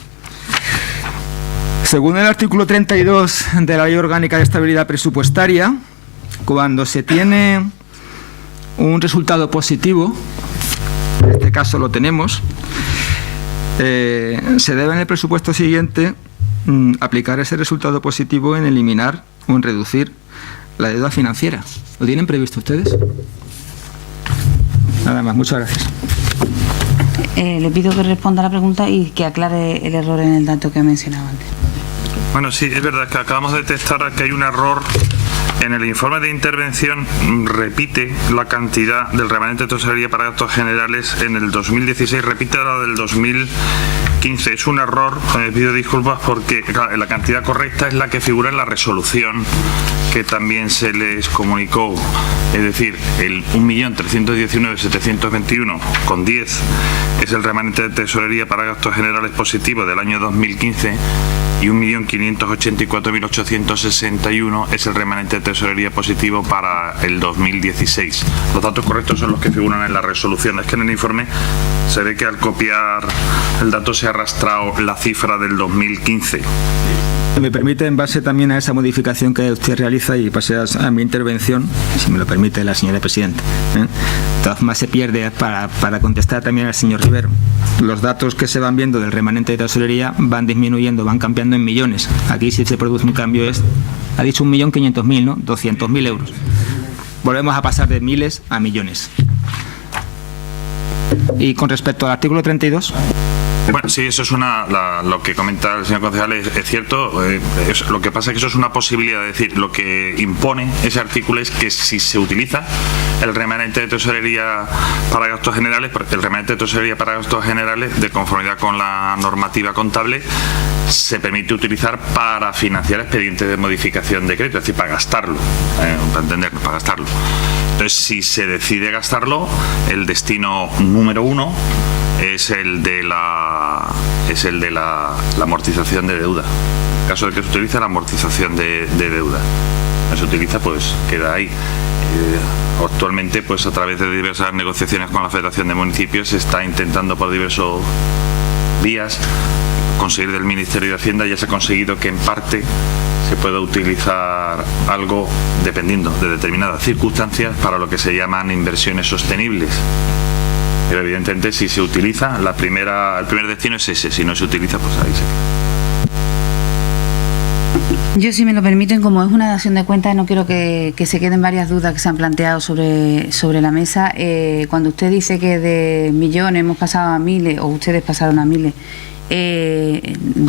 Según el artículo 32 de la Ley Orgánica de Estabilidad Presupuestaria, cuando se tiene un resultado positivo, en este caso lo tenemos, se debe en el presupuesto siguiente aplicar ese resultado positivo en eliminar o en reducir la deuda financiera. ¿Lo tienen previsto ustedes? Nada más, muchas gracias. Le pido que responda a la pregunta y que aclare el error en el dato que mencionaba antes. Bueno, sí, es verdad que acabamos de detectar que hay un error. En el informe de intervención repite la cantidad del remanente de tesorería para gastos generales en el 2016, repite la del 2015. Es un error, pido disculpas porque claro, la cantidad correcta es la que figura en la resolución que también se les comunicó, es decir, el 1.319.721,10 es el remanente de tesorería para gastos generales positivo del año 2015 y 1.584.861 es el remanente de tesorería positivo para el 2016. Los datos correctos son los que figuran en la resolución. Es que en el informe se ve que al copiar el dato se ha arrastrado la cifra del 2015. Me permite, en base también a esa modificación que usted realiza, y pase a mi intervención, si me lo permite la señora presidenta, ¿eh? Entonces más se pierde para contestar también al señor Rivero. Los datos que se van viendo del remanente de tesorería van disminuyendo, van cambiando en millones. Aquí si se produce un cambio ha dicho 1.500.000, ¿no? 200.000 euros. Volvemos a pasar de miles a millones. Y con respecto al artículo 32... Bueno, sí, eso es lo que comenta el señor concejal es cierto. Lo que pasa es que eso es una posibilidad. Es decir, lo que impone ese artículo es que si se utiliza el remanente de tesorería para gastos generales, porque el remanente de tesorería para gastos generales, de conformidad con la normativa contable, se permite utilizar para financiar expedientes de modificación de crédito, es decir, para gastarlo, para entenderlo, para gastarlo. Entonces, si se decide gastarlo, el destino número 1 es el de la amortización de deuda. En caso de que se utilice la amortización de deuda, no se utiliza, pues queda ahí. Actualmente, pues a través de diversas negociaciones con la Federación de Municipios se está intentando por diversos vías conseguir del Ministerio de Hacienda, ya se ha conseguido que en parte se pueda utilizar algo dependiendo de determinadas circunstancias para lo que se llaman inversiones sostenibles. Pero evidentemente si se utiliza, el primer destino es ese, si no se utiliza, pues ahí se queda. Yo, si me lo permiten, como es una dación de cuentas, no quiero que se queden varias dudas que se han planteado sobre la mesa. Cuando usted dice que de millones hemos pasado a miles, o ustedes pasaron a miles,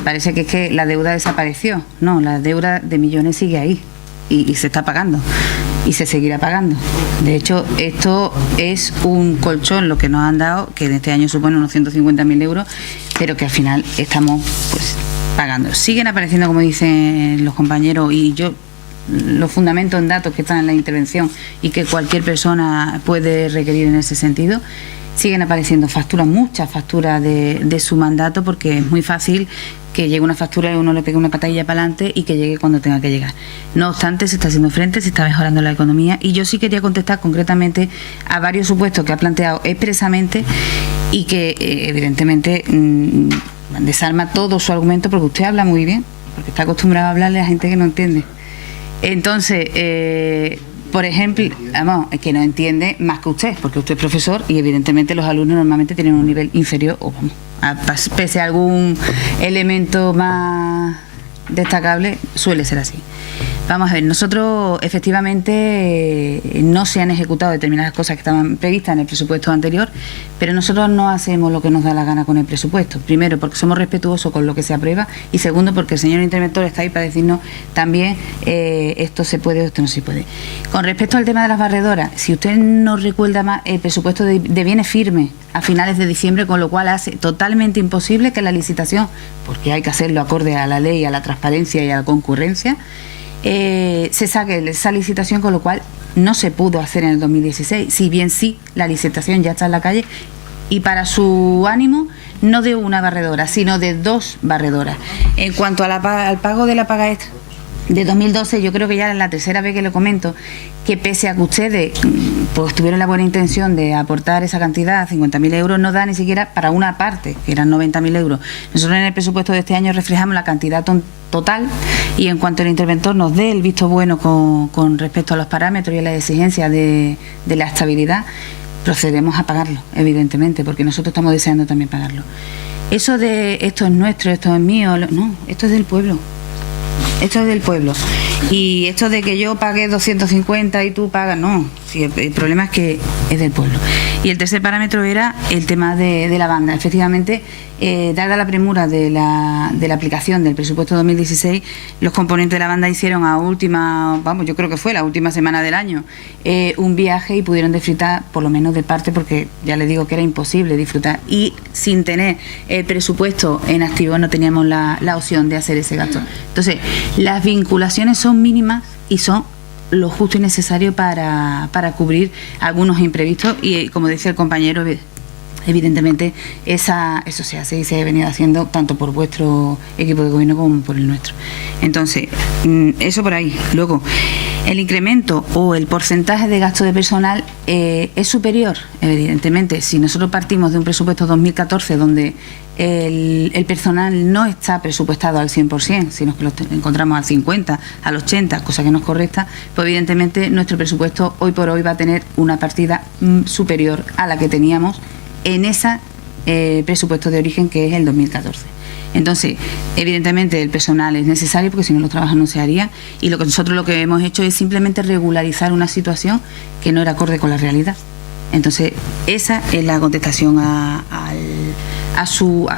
parece que es que la deuda desapareció. No, la deuda de millones sigue ahí y se está pagando y se seguirá pagando. De hecho, esto es un colchón lo que nos han dado, que en este año supone unos 150.000 euros, pero que al final estamos pues pagando. Siguen apareciendo, como dicen los compañeros, y yo los fundamentos en datos que están en la intervención y que cualquier persona puede requerir en ese sentido. Siguen apareciendo facturas, muchas facturas de su mandato, porque es muy fácil que llegue una factura y uno le pegue una patadilla para adelante y que llegue cuando tenga que llegar. No obstante, se está haciendo frente, se está mejorando la economía, y yo sí quería contestar concretamente a varios supuestos que ha planteado expresamente y que evidentemente desarma todo su argumento, porque usted habla muy bien, porque está acostumbrado a hablarle a gente que no entiende. Entonces, por ejemplo, vamos, que no entiende más que usted, porque usted es profesor y evidentemente los alumnos normalmente tienen un nivel inferior, o vamos, pese a algún elemento más destacable, suele ser así. Vamos a ver, nosotros efectivamente no se han ejecutado determinadas cosas que estaban previstas en el presupuesto anterior, pero nosotros no hacemos lo que nos da la gana con el presupuesto. Primero, porque somos respetuosos con lo que se aprueba, y segundo, porque el señor interventor está ahí para decirnos también esto se puede o esto no se puede. Con respecto al tema de las barredoras, si usted no recuerda más, el presupuesto de viene firme a finales de diciembre, con lo cual hace totalmente imposible que la licitación, porque hay que hacerlo acorde a la ley, a la transparencia y a la concurrencia, se saque esa licitación, con lo cual no se pudo hacer en el 2016, si bien sí, la licitación ya está en la calle, y para su ánimo, no de una barredora, sino de 2 barredoras. En cuanto a al pago de la paga extra de 2012, yo creo que ya es la tercera vez que le comento que, pese a que ustedes pues tuvieron la buena intención de aportar esa cantidad, 50.000 euros, no da ni siquiera para una parte, que eran 90.000 euros. Nosotros en el presupuesto de este año reflejamos la cantidad total, y en cuanto el interventor nos dé el visto bueno con respecto a los parámetros y a las exigencias de la estabilidad, procederemos a pagarlo, evidentemente, porque nosotros estamos deseando también pagarlo. Eso de esto es nuestro, esto es mío, no, esto es del pueblo. Esto es del pueblo. Y esto de que yo pague 250 y tú pagas, no. Sí, el problema es que es del pueblo. Y el tercer parámetro era el tema de la banda. Efectivamente, dada la premura de la aplicación del presupuesto 2016, los componentes de la banda hicieron a última, vamos, yo creo que fue la última semana del año, un viaje, y pudieron disfrutar, por lo menos de parte, porque ya les digo que era imposible disfrutar. Y sin tener el presupuesto en activo no teníamos la opción de hacer ese gasto. Entonces, las vinculaciones son mínimas y son lo justo y necesario para cubrir algunos imprevistos, y como decía el compañero, evidentemente eso se hace y se ha venido haciendo tanto por vuestro equipo de gobierno como por el nuestro. Entonces, eso por ahí. Luego, el incremento o el porcentaje de gasto de personal es superior, evidentemente. Si nosotros partimos de un presupuesto 2014 donde el personal no está presupuestado al 100%, sino que lo encontramos al 50, al 80, cosa que no es correcta, pues evidentemente nuestro presupuesto hoy por hoy va a tener una partida superior a la que teníamos en ese presupuesto de origen, que es el 2014. Entonces, evidentemente el personal es necesario, porque si no los trabajos no se harían, y nosotros lo que hemos hecho es simplemente regularizar una situación que no era acorde con la realidad. Entonces, esa es la contestación a su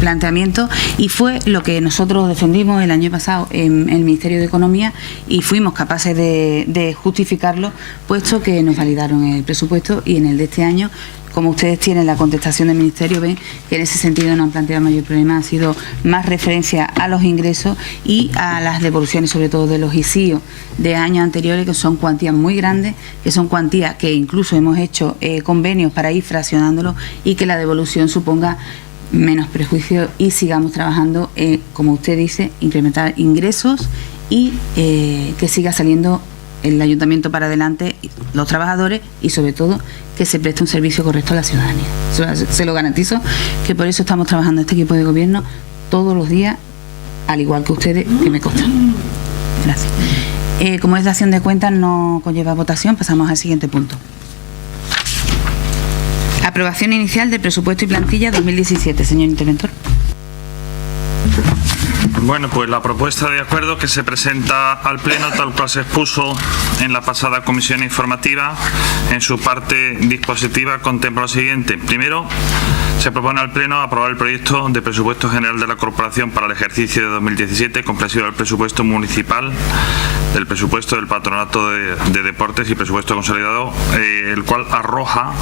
planteamiento, y fue lo que nosotros defendimos el año pasado en el Ministerio de Economía, y fuimos capaces de justificarlo, puesto que nos validaron el presupuesto, y en el de este año, como ustedes tienen la contestación del Ministerio, ven que en ese sentido no han planteado mayor problema, ha sido más referencia a los ingresos y a las devoluciones, sobre todo de los ICIO de años anteriores, que son cuantías muy grandes, que son cuantías que incluso hemos hecho convenios para ir fraccionándolos, y que la devolución suponga menos prejuicio y sigamos trabajando, como usted dice, incrementar ingresos y que siga saliendo el ayuntamiento para adelante, los trabajadores, y sobre todo que se preste un servicio correcto a la ciudadanía. Se lo garantizo, que por eso estamos trabajando este equipo de gobierno todos los días, al igual que ustedes, que me consta. Gracias. Como es dación de cuentas, no conlleva votación, pasamos al siguiente punto. Aprobación inicial del presupuesto y plantilla 2017, señor interventor. Bueno, pues la propuesta de acuerdo que se presenta al Pleno, tal cual se expuso en la pasada comisión informativa, en su parte dispositiva contempla lo siguiente. Primero, se propone al Pleno aprobar el proyecto de presupuesto general de la Corporación para el ejercicio de 2017, comprensivo del presupuesto municipal del presupuesto del Patronato de Deportes y presupuesto consolidado, el cual arroja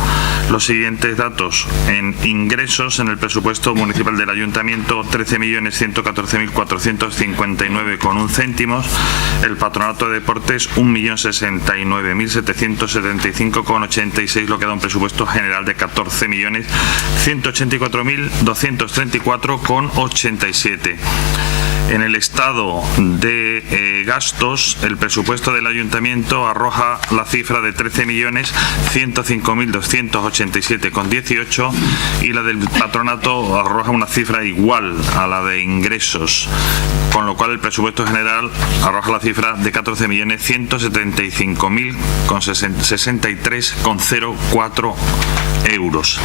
los siguientes datos. En ingresos en el presupuesto municipal del Ayuntamiento, 13.114.459,1 céntimos. El Patronato de Deportes, 1.069.775,86, lo que da un presupuesto general de 14.184.234,87. En el estado de gastos, el presupuesto del Ayuntamiento arroja la cifra de 13.105.287,18 y la del Patronato arroja una cifra igual a la de ingresos, con lo cual el presupuesto general arroja la cifra de 14.175.063,04 euros.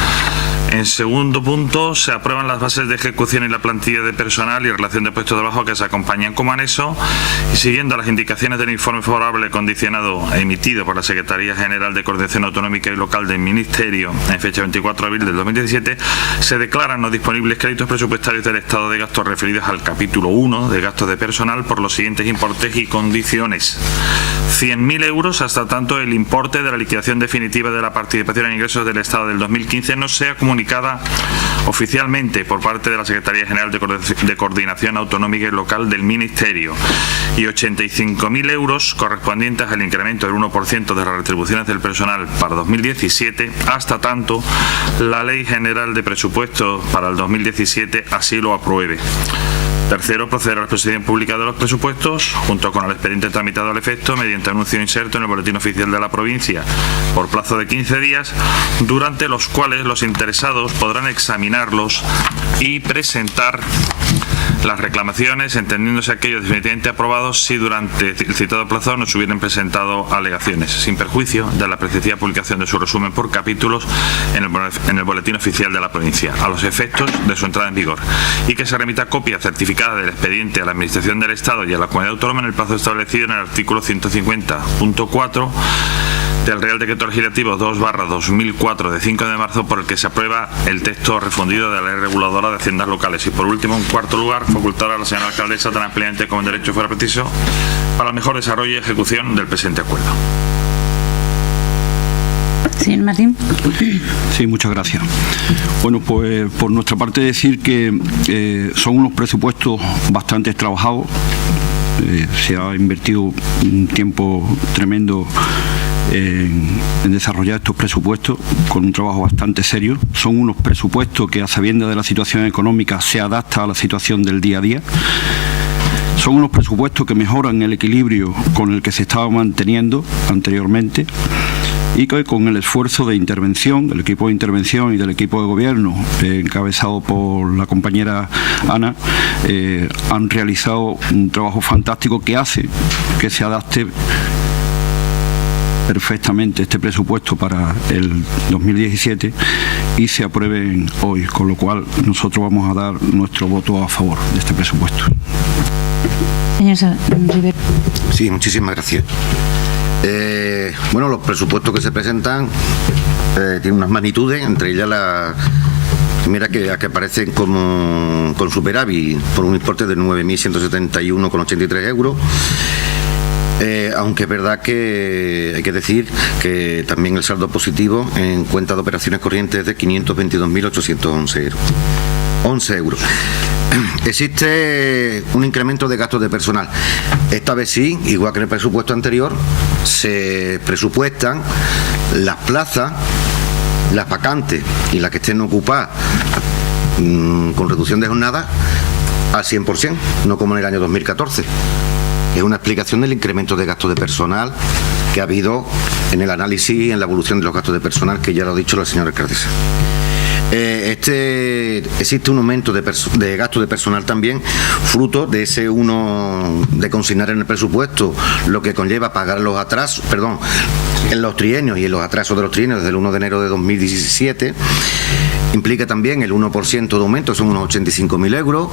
En segundo punto, se aprueban las bases de ejecución y la plantilla de personal y relación de puestos de trabajo que se acompañan como anexo, y siguiendo las indicaciones del informe favorable condicionado emitido por la Secretaría General de Coordinación Autonómica y Local del Ministerio en fecha 24 de abril del 2017, se declaran no disponibles créditos presupuestarios del estado de gastos referidos al capítulo 1 de gastos de personal por los siguientes importes y condiciones: 100.000 euros hasta tanto el importe de la liquidación definitiva de la participación en ingresos del Estado del 2015 no sea comunicada oficialmente por parte de la Secretaría General de Coordinación Autonómica y Local del Ministerio, y 85.000 euros correspondientes al incremento del 1% de las retribuciones del personal para 2017 hasta tanto la Ley General de Presupuestos para el 2017 así lo apruebe. Tercero, proceder a la exposición pública de los presupuestos, junto con el expediente tramitado al efecto, mediante anuncio inserto en el Boletín Oficial de la Provincia, por plazo de 15 días, durante los cuales los interesados podrán examinarlos y presentar las reclamaciones, entendiéndose aquellos definitivamente aprobados si durante el citado plazo no se hubieran presentado alegaciones, sin perjuicio de la precisa publicación de su resumen por capítulos en el Boletín Oficial de la Provincia, a los efectos de su entrada en vigor, y que se remita copia certificada del expediente a la Administración del Estado y a la Comunidad Autónoma en el plazo establecido en el artículo 150.4 del Real Decreto Legislativo 2/2004 de 5 de marzo, por el que se aprueba el texto refundido de la Ley Reguladora de Haciendas Locales. Y por último, en cuarto lugar, facultar a la señora alcaldesa tan ampliamente como en derecho fuera preciso para el mejor desarrollo y ejecución del presente acuerdo. Señor Martín. Sí, muchas gracias. Bueno, pues por nuestra parte decir que son unos presupuestos bastante trabajados. Se ha invertido un tiempo tremendo en desarrollar estos presupuestos con un trabajo bastante serio. Son unos presupuestos que, a sabiendas de la situación económica, se adaptan a la situación del día a día. Son unos presupuestos que mejoran el equilibrio con el que se estaba manteniendo anteriormente, y que con el esfuerzo de intervención del equipo de intervención y del equipo de gobierno encabezado por la compañera Ana, han realizado un trabajo fantástico que hace que se adapte perfectamente este presupuesto para el 2017 y se aprueben hoy, con lo cual nosotros vamos a dar nuestro voto a favor de este presupuesto. Señor Rivero. Sí, muchísimas gracias. Bueno, los presupuestos que se presentan tienen unas magnitudes, entre ellas la primera que aparecen con superávit por un importe de 9.171,83 euros. Aunque es verdad que hay que decir que también el saldo positivo en cuenta de operaciones corrientes es de 522.811 euros. Existe un incremento de gastos de personal. Esta vez sí, igual que en el presupuesto anterior, se presupuestan las plazas, las vacantes y las que estén ocupadas con reducción de jornada al 100%, no como en el año 2014. Es una explicación del incremento de gastos de personal que ha habido en el análisis y en la evolución de los gastos de personal, que ya lo ha dicho la señora alcaldesa. Existe un aumento de gasto de personal también, fruto de ese de consignar en el presupuesto lo que conlleva pagar los atrasos, en los trienios y en los atrasos de los trienios desde el 1 de enero de 2017. Implica también el 1% de aumento, son unos 85.000 euros.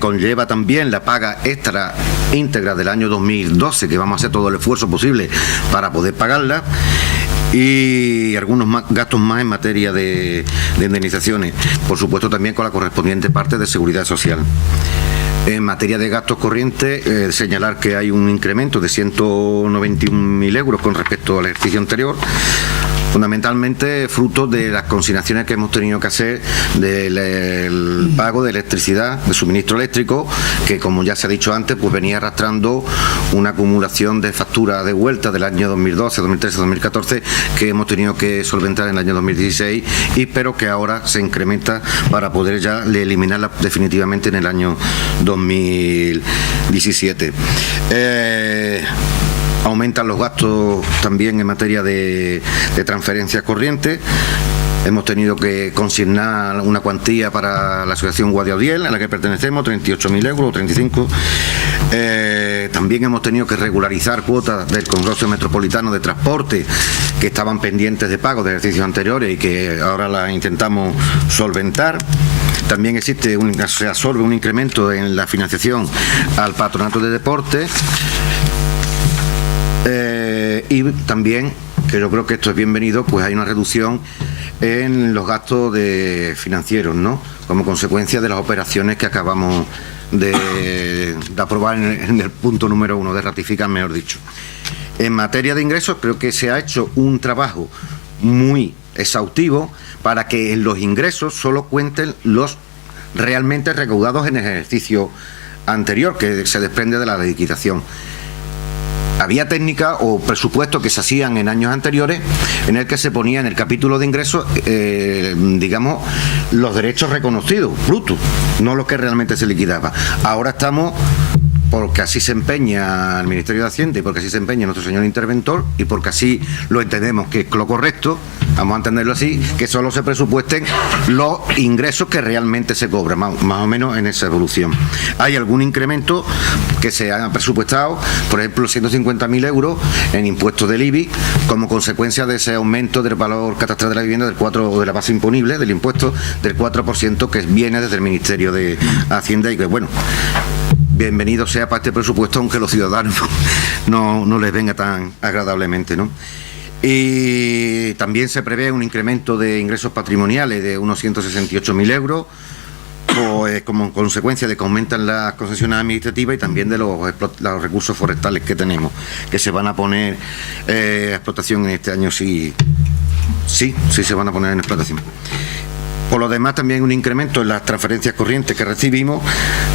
Conlleva también la paga extra íntegra del año 2012, que vamos a hacer todo el esfuerzo posible para poder pagarla. Y algunos gastos más en materia de indemnizaciones, por supuesto también con la correspondiente parte de seguridad social. En materia de gastos corrientes, señalar que hay un incremento de 191.000 euros con respecto al ejercicio anterior, fundamentalmente fruto de las consignaciones que hemos tenido que hacer del pago de electricidad, de suministro eléctrico, que como ya se ha dicho antes, pues venía arrastrando una acumulación de facturas de vuelta del año 2012, 2013, 2014, que hemos tenido que solventar en el año 2016 y pero que ahora se incrementa para poder ya eliminarla definitivamente en el año 2017. Aumentan los gastos también en materia de transferencias corrientes. Hemos tenido que consignar una cuantía para la asociación Guadiaudiel, a la que pertenecemos, 38.000 euros, 35. También hemos tenido que regularizar cuotas del Consorcio Metropolitano de Transporte que estaban pendientes de pago de ejercicios anteriores y que ahora las intentamos solventar. También se absorbe un incremento en la financiación al patronato de deporte. Y también, que yo creo que esto es bienvenido, pues hay una reducción en los gastos financieros, ¿no? Como consecuencia de las operaciones que acabamos de aprobar en el punto número 1, de ratificar, mejor dicho. En materia de ingresos, creo que se ha hecho un trabajo muy exhaustivo para que en los ingresos solo cuenten los realmente recaudados en el ejercicio anterior, que se desprende de la liquidación. Había técnicas o presupuestos que se hacían en años anteriores en el que se ponía en el capítulo de ingresos, digamos, los derechos reconocidos, brutos, no los que realmente se liquidaba. Ahora estamos, porque así se empeña el Ministerio de Hacienda y porque así se empeña nuestro señor interventor y porque así lo entendemos que es lo correcto, vamos a entenderlo así, que solo se presupuesten los ingresos que realmente se cobran, más o menos en esa evolución. Hay algún incremento que se ha presupuestado, por ejemplo 150.000 euros en impuestos del IBI, como consecuencia de ese aumento del valor catastral de la vivienda del 4% o de la base imponible del impuesto del 4% que viene desde el Ministerio de Hacienda y que, bueno, bienvenido sea para este presupuesto, aunque los ciudadanos no les venga tan agradablemente, ¿no? Y también se prevé un incremento de ingresos patrimoniales de unos 168.000 euros, pues como consecuencia de que aumentan las concesiones administrativas y también de los recursos forestales que tenemos, que se van a poner a explotación en este año, sí se van a poner en explotación. Por lo demás, también un incremento en las transferencias corrientes que recibimos,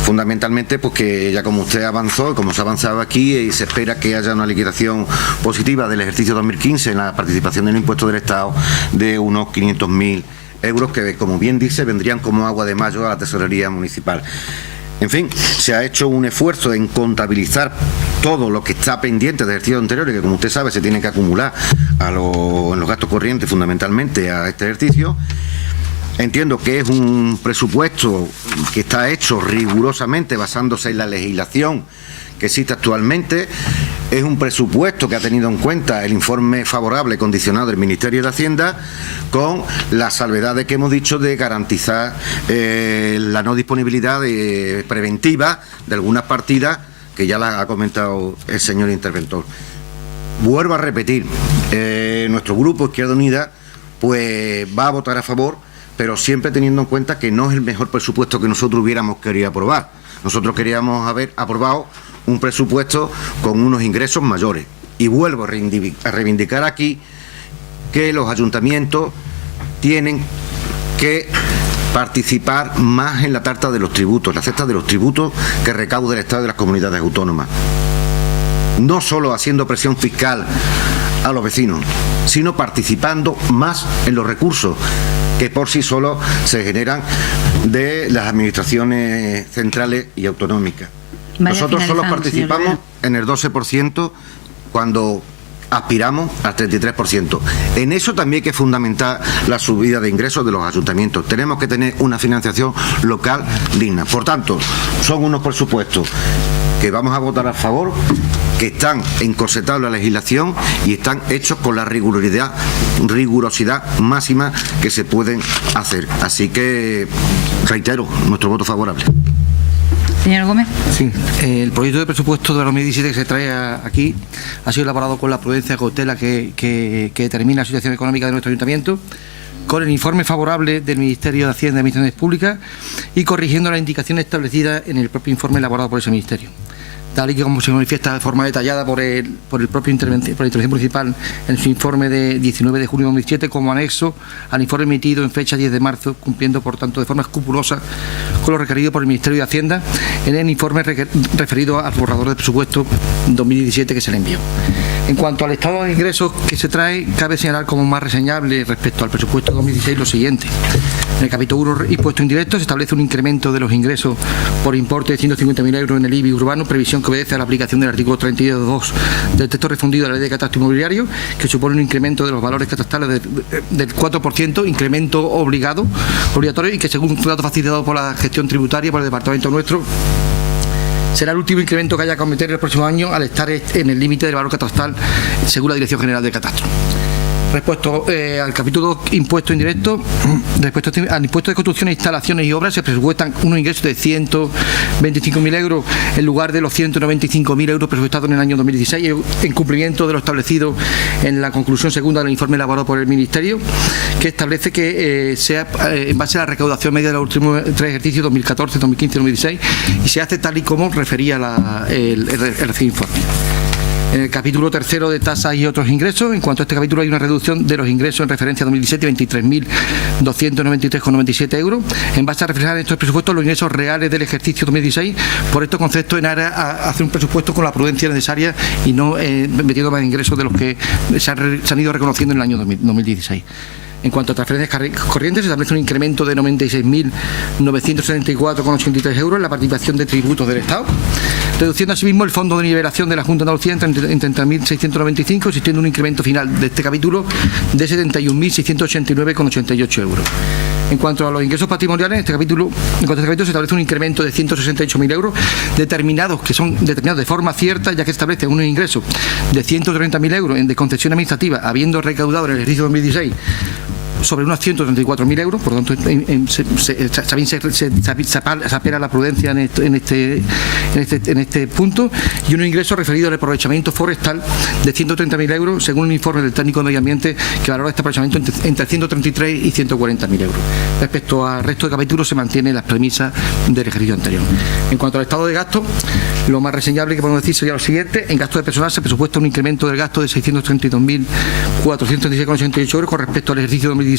fundamentalmente porque ya como usted avanzó, como se ha avanzado aquí, y se espera que haya una liquidación positiva del ejercicio 2015 en la participación del impuesto del Estado de unos 500.000 euros que, como bien dice, vendrían como agua de mayo a la tesorería municipal. En fin, se ha hecho un esfuerzo en contabilizar todo lo que está pendiente de ejercicios anteriores, que como usted sabe se tiene que acumular en los gastos corrientes fundamentalmente a este ejercicio. Entiendo que es un presupuesto que está hecho rigurosamente basándose en la legislación que existe actualmente. Es un presupuesto que ha tenido en cuenta el informe favorable condicionado del Ministerio de Hacienda, con las salvedades que hemos dicho de garantizar la no disponibilidad preventiva de algunas partidas que ya las ha comentado el señor interventor. Vuelvo a repetir, nuestro grupo Izquierda Unida pues va a votar a favor, pero siempre teniendo en cuenta que no es el mejor presupuesto que nosotros hubiéramos querido aprobar. Nosotros queríamos haber aprobado un presupuesto con unos ingresos mayores. Y vuelvo a reivindicar aquí que los ayuntamientos tienen que participar más en la tarta de los tributos, la cesta de los tributos que recauda el Estado de las comunidades autónomas. No solo haciendo presión fiscal a los vecinos, sino participando más en los recursos que por sí solos se generan de las administraciones centrales y autonómicas. Nosotros solo participamos en el 12% cuando aspiramos al 33%. En eso también hay que fundamentar la subida de ingresos de los ayuntamientos. Tenemos que tener una financiación local digna. Por tanto, son unos presupuestos que vamos a votar a favor, que están encorsetados en la legislación y están hechos con la rigurosidad máxima que se pueden hacer. Así que reitero nuestro voto favorable. Señor Gómez. Sí, el proyecto de presupuesto de 2017 que se trae aquí ha sido elaborado con la prudencia y cautela que determina la situación económica de nuestro ayuntamiento. con el informe favorable del Ministerio de Hacienda y Administraciones Públicas y corrigiendo las indicaciones establecidas en el propio informe elaborado por ese Ministerio. Tal y como se manifiesta de forma detallada por la Intervención Municipal en su informe de 19 de junio de 2007 como anexo al informe emitido en fecha 10 de marzo, cumpliendo por tanto de forma escrupulosa con lo requerido por el Ministerio de Hacienda en el informe referido al borrador de presupuesto 2017 que se le envió. En cuanto al estado de ingresos que se trae, cabe señalar como más reseñable respecto al presupuesto 2016 lo siguiente. En el capítulo 1, impuestos indirectos, se establece un incremento de los ingresos por importe de 150.000 euros en el IBI urbano, previsión que obedece a la aplicación del artículo 32.2 del texto refundido de la Ley de Catastro Inmobiliario, que supone un incremento de los valores catastrales del 4%, incremento obligatorio, y que según un dato facilitado por la gestión tributaria, por el departamento nuestro, será el último incremento que haya que cometer el próximo año al estar en el límite del valor catastral según la Dirección General de Catastro. Respecto al capítulo impuestos indirectos, respecto al impuesto de construcción, instalaciones y obras, se presupuestan unos ingresos de 125.000 euros en lugar de los 195.000 euros presupuestados en el año 2016, en cumplimiento de lo establecido en la conclusión segunda del informe elaborado por el Ministerio, que establece que sea en base a la recaudación media de los últimos 3 ejercicios, 2014, 2015 y 2016, y se hace tal y como refería el recién informe. En el capítulo tercero de tasas y otros ingresos, en cuanto a este capítulo hay una reducción de los ingresos en referencia a 2017 de 23.293,97 euros, en base a reflejar en estos presupuestos los ingresos reales del ejercicio 2016. Por estos conceptos, en aras a hacer un presupuesto con la prudencia necesaria y no metiendo más ingresos de los que se han ido reconociendo en el año 2016. En cuanto a transferencias corrientes, se establece un incremento de 96.974,83 euros en la participación de tributos del Estado, reduciendo asimismo el fondo de nivelación de la Junta de Andalucía en 30.695, existiendo un incremento final de este capítulo de 71.689,88 euros. En cuanto a los ingresos patrimoniales, en este capítulo se establece un incremento de 168.000 euros determinados de forma cierta, ya que establece unos ingresos de 130.000 euros de concesión administrativa, habiendo recaudado en el ejercicio 2016 sobre unos 134.000 euros, por lo tanto se apela a la prudencia en este punto, y un ingreso referido al aprovechamiento forestal de 130.000 euros, según un informe del técnico de medio ambiente que valora este aprovechamiento entre 133 y 140.000 euros. Respecto al resto de capítulos se mantienen las premisas del ejercicio anterior. En cuanto al estado de gasto, lo más reseñable que podemos decir sería lo siguiente: en gasto de personal se presupuesta un incremento del gasto de 632.436,88 euros con respecto al ejercicio 2016,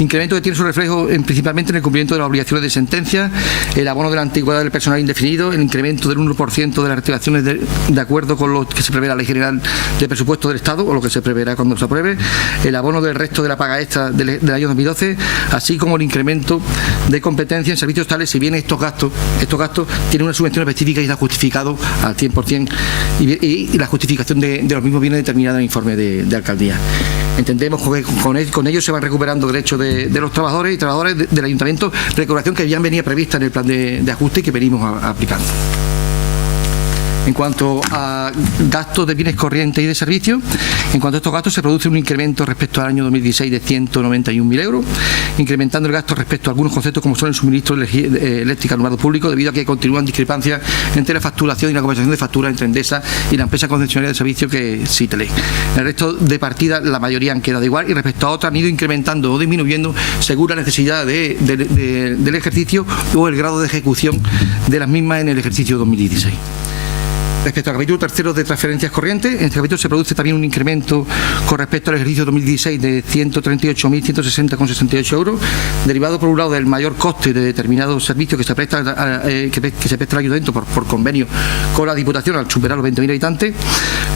incremento que tiene su reflejo principalmente en el cumplimiento de las obligaciones de sentencia, el abono de la antigüedad del personal indefinido, el incremento del 1% de las reactivaciones de acuerdo con lo que se prevé la Ley General de Presupuesto del Estado, o lo que se preverá cuando se apruebe, el abono del resto de la paga extra del año 2012, así como el incremento de competencia en servicios tales, si bien estos gastos tienen una subvención específica y está justificado al 100%, y la justificación de los mismos viene determinada en el informe de alcaldía. Entendemos que con ello se van recuperando derechos de los trabajadores y trabajadoras del ayuntamiento, recuperación que ya venía prevista en el plan de ajuste y que venimos aplicando. En cuanto a gastos de bienes corrientes y de servicios, en cuanto a estos gastos se produce un incremento respecto al año 2016 de 191.000 euros, incrementando el gasto respecto a algunos conceptos como son el suministro eléctrico al alumbrado público, debido a que continúan discrepancias entre la facturación y la compensación de factura entre Endesa y la empresa concesionaria de servicio que es Citelec. En el resto de partidas la mayoría han quedado igual, y respecto a otras han ido incrementando o disminuyendo según la necesidad del ejercicio o el grado de ejecución de las mismas en el ejercicio 2016. Respecto al capítulo tercero de transferencias corrientes, en este capítulo se produce también un incremento con respecto al ejercicio 2016 de 138.160,68 euros, derivado por un lado del mayor coste de determinados servicios que se presta al ayuntamiento por convenio con la Diputación al superar los 20.000 habitantes,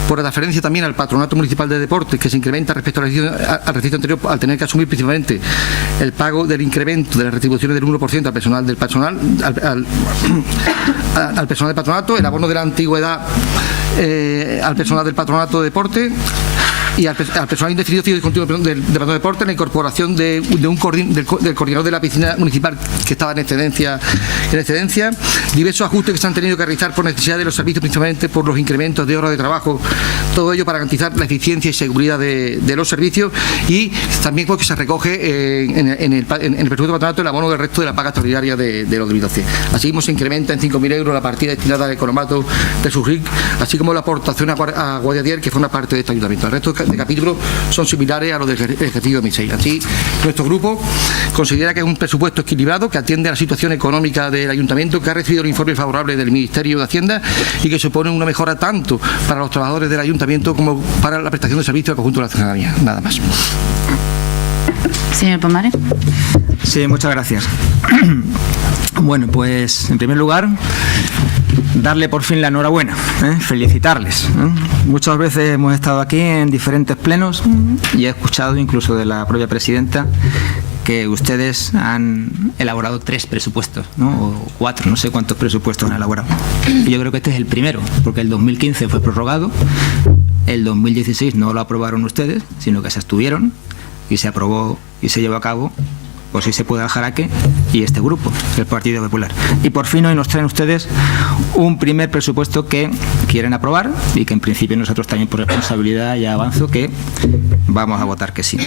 por la transferencia también al Patronato Municipal de Deportes, que se incrementa respecto al ejercicio anterior al tener que asumir principalmente el pago del incremento de las retribuciones del 1% al personal del patronato, el abono de la antigüedad al personal del Patronato de Deporte y al personal indefinido y continuo del Patronato de Deporte, la incorporación del coordinador de la piscina municipal que estaba en excedencia, diversos ajustes que se han tenido que realizar por necesidad de los servicios, principalmente por los incrementos de horas de trabajo, todo ello para garantizar la eficiencia y seguridad de los servicios, y también porque se recoge en el presupuesto de Patronato el abono del resto de la paga extraordinaria de los 2012. Así mismo se incrementa en 5.000 euros la partida destinada al economato de SUSRIC, así como la aportación a Guardia Dier, que forma parte de este ayuntamiento. El resto de capítulos son similares a los del ejercicio 2006. Así, nuestro grupo considera que es un presupuesto equilibrado que atiende a la situación económica del Ayuntamiento, que ha recibido el informe favorable del Ministerio de Hacienda y que supone una mejora tanto para los trabajadores del Ayuntamiento como para la prestación de servicios al conjunto de la ciudadanía. Nada más. Señor Pomares. Sí, muchas gracias. Bueno, pues en primer lugar, darle por fin la enhorabuena, felicitarles. Muchas veces hemos estado aquí en diferentes plenos y he escuchado incluso de la propia presidenta que ustedes han elaborado 3 presupuestos, ¿no? O 4, no sé cuántos presupuestos han elaborado. Y yo creo que este es el primero, porque el 2015 fue prorrogado, el 2016 no lo aprobaron ustedes, sino que se abstuvieron y se aprobó y se llevó a cabo, o si se puede, al Jaraque y este grupo, el Partido Popular. Y por fin hoy nos traen ustedes un primer presupuesto que quieren aprobar y que en principio nosotros también por responsabilidad ya avanzo que vamos a votar que sí.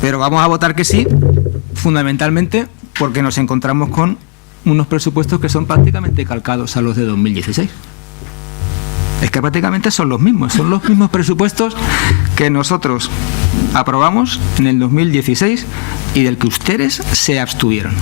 Pero vamos a votar que sí fundamentalmente porque nos encontramos con unos presupuestos que son prácticamente calcados a los de 2016. Es que prácticamente son los mismos presupuestos que nosotros aprobamos en el 2016 y del que ustedes se abstuvieron.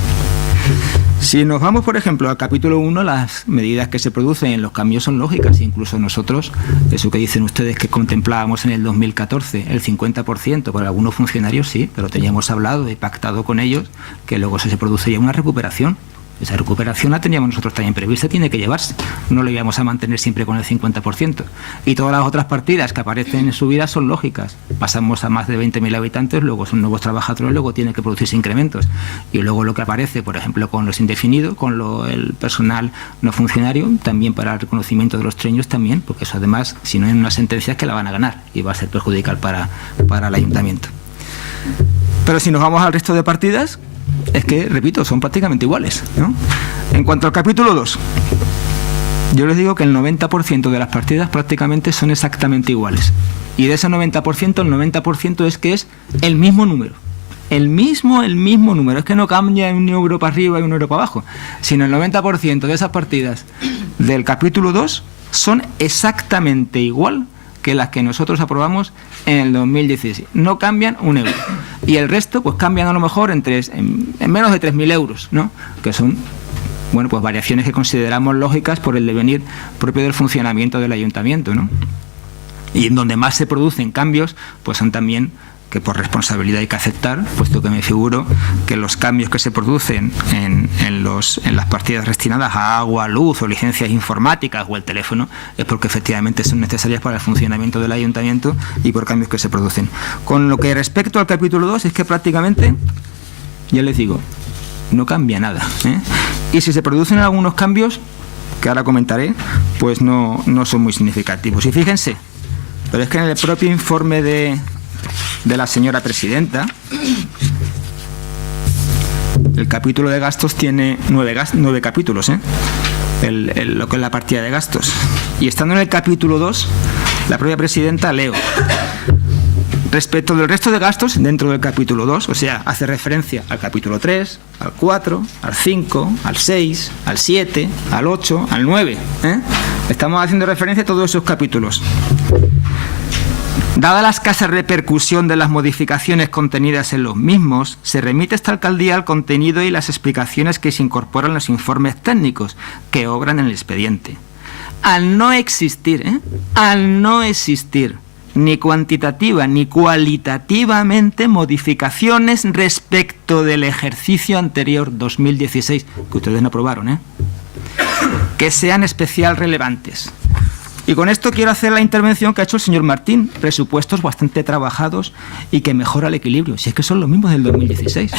Si nos vamos, por ejemplo, al capítulo 1, las medidas que se producen en los cambios son lógicas. Incluso nosotros, eso que dicen ustedes que contemplábamos en el 2014, el 50% para algunos funcionarios, sí, pero teníamos hablado y pactado con ellos que luego se produciría una recuperación. Esa recuperación la teníamos nosotros también prevista, tiene que llevarse. No lo íbamos a mantener siempre con el 50%. Y todas las otras partidas que aparecen en subidas son lógicas. Pasamos a más de 20.000 habitantes, luego son nuevos trabajadores, luego tiene que producirse incrementos. Y luego lo que aparece, por ejemplo, con los indefinidos, con el personal no funcionario, también para el reconocimiento de los treños también, porque eso además, si no hay una sentencia, es que la van a ganar y va a ser perjudicial para el ayuntamiento. Pero si nos vamos al resto de partidas, es que, repito, son prácticamente iguales, ¿no? En cuanto al capítulo 2, yo les digo que el 90% de las partidas prácticamente son exactamente iguales. Y de ese 90%, el 90% es que es el mismo número. El mismo número. Es que no cambia un euro para arriba y un euro para abajo, sino el 90% de esas partidas del capítulo 2 son exactamente igual que las que nosotros aprobamos en el 2016. No cambian un euro. Y el resto, pues cambian a lo mejor en menos de 3.000 euros, ¿no? Que son, bueno, pues variaciones que consideramos lógicas por el devenir propio del funcionamiento del ayuntamiento, ¿no? Y en donde más se producen cambios, pues son también que por responsabilidad hay que aceptar, puesto que me figuro que los cambios que se producen en las partidas destinadas a agua, luz o licencias informáticas o el teléfono es porque efectivamente son necesarias para el funcionamiento del ayuntamiento y por cambios que se producen. Con lo que respecto al capítulo 2 es que prácticamente, ya les digo, no cambia nada, ¿eh? Y si se producen algunos cambios, que ahora comentaré, pues no son muy significativos. Y fíjense, pero es que en el propio informe de la señora presidenta, el capítulo de gastos tiene 9 capítulos, lo que es la partida de gastos. Y estando en el capítulo 2, la propia presidenta leo: respecto del resto de gastos dentro del capítulo 2, o sea, hace referencia al capítulo 3, al 4, al 5, al 6, al 7, al 8, al 9. Estamos haciendo referencia a todos esos capítulos. Dada la escasa repercusión de las modificaciones contenidas en los mismos, se remite a esta alcaldía al contenido y las explicaciones que se incorporan en los informes técnicos que obran en el expediente. Al no existir ni cuantitativa ni cualitativamente modificaciones respecto del ejercicio anterior 2016, que ustedes no aprobaron, que sean especial relevantes. Y con esto quiero hacer la intervención que ha hecho el señor Martín, presupuestos bastante trabajados y que mejora el equilibrio. Si es que son los mismos del 2016.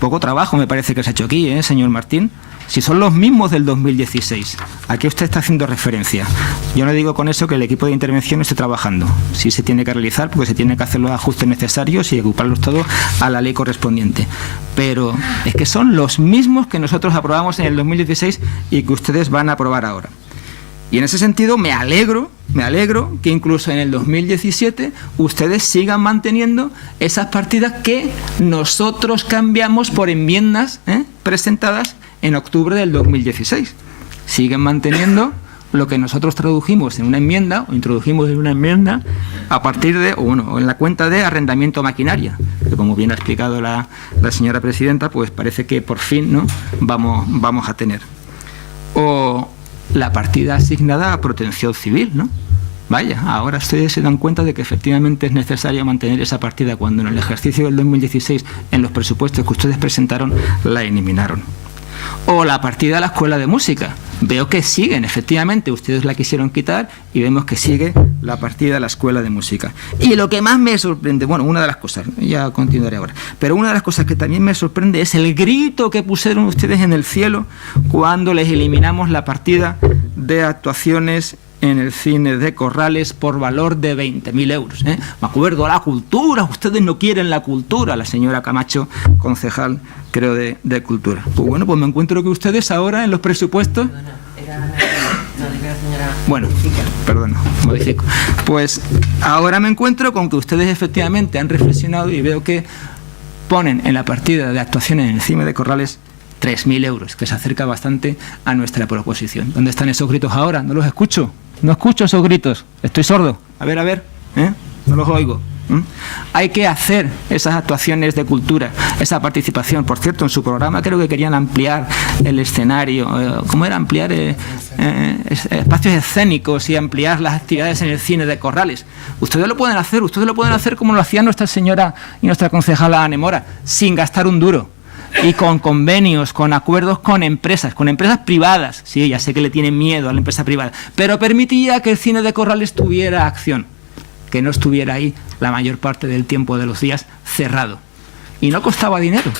Poco trabajo me parece que se ha hecho aquí, señor Martín. Si son los mismos del 2016. ¿A qué usted está haciendo referencia? Yo no digo con eso que el equipo de intervención no esté trabajando. Sí se tiene que realizar porque se tiene que hacer los ajustes necesarios y ocuparlos todos a la ley correspondiente. Pero es que son los mismos que nosotros aprobamos en el 2016 y que ustedes van a aprobar ahora. Y en ese sentido me alegro que incluso en el 2017 ustedes sigan manteniendo esas partidas que nosotros cambiamos por enmiendas presentadas en octubre del 2016. Siguen manteniendo lo que nosotros tradujimos en una enmienda o introdujimos en una enmienda a partir de, o en la cuenta de arrendamiento maquinaria, que como bien ha explicado la señora presidenta, pues parece que por fin, ¿no?, vamos a tener. O la partida asignada a protección civil, ¿no? Vaya, ahora ustedes se dan cuenta de que efectivamente es necesario mantener esa partida cuando en el ejercicio del 2016, en los presupuestos que ustedes presentaron, la eliminaron. O la partida de la escuela de música. Veo que siguen, efectivamente, ustedes la quisieron quitar y vemos que sigue la partida de la escuela de música. Y lo que más me sorprende, bueno, una de las cosas, ya continuaré ahora, pero una de las cosas que también me sorprende es el grito que pusieron ustedes en el cielo cuando les eliminamos la partida de actuaciones en el cine de Corrales por valor de 20.000 euros. Me acuerdo, la cultura, ustedes no quieren la cultura, la señora Camacho, concejal, creo, de Cultura. Pues bueno, pues me encuentro que ustedes ahora en los presupuestos... Bueno, perdón, modifico. Pues ahora me encuentro con que ustedes efectivamente han reflexionado y veo que ponen en la partida de actuaciones en el cine de Corrales 3.000 euros, que se acerca bastante a nuestra proposición. ¿Dónde están esos gritos ahora? No los escucho. No escucho esos gritos. Estoy sordo. A ver, no los oigo. Hay que hacer esas actuaciones de cultura, esa participación. Por cierto, en su programa creo que querían ampliar el escenario. ¿Cómo era? Ampliar espacios escénicos y ampliar las actividades en el cine de Corrales. Ustedes lo pueden hacer como lo hacía nuestra señora y nuestra concejala Ane Mora, sin gastar un duro. Y con convenios, con acuerdos con empresas privadas. Sí, ya sé que le tienen miedo a la empresa privada, pero permitía que el cine de Corrales tuviera acción, que no estuviera ahí la mayor parte del tiempo de los días cerrado. Y no costaba dinero.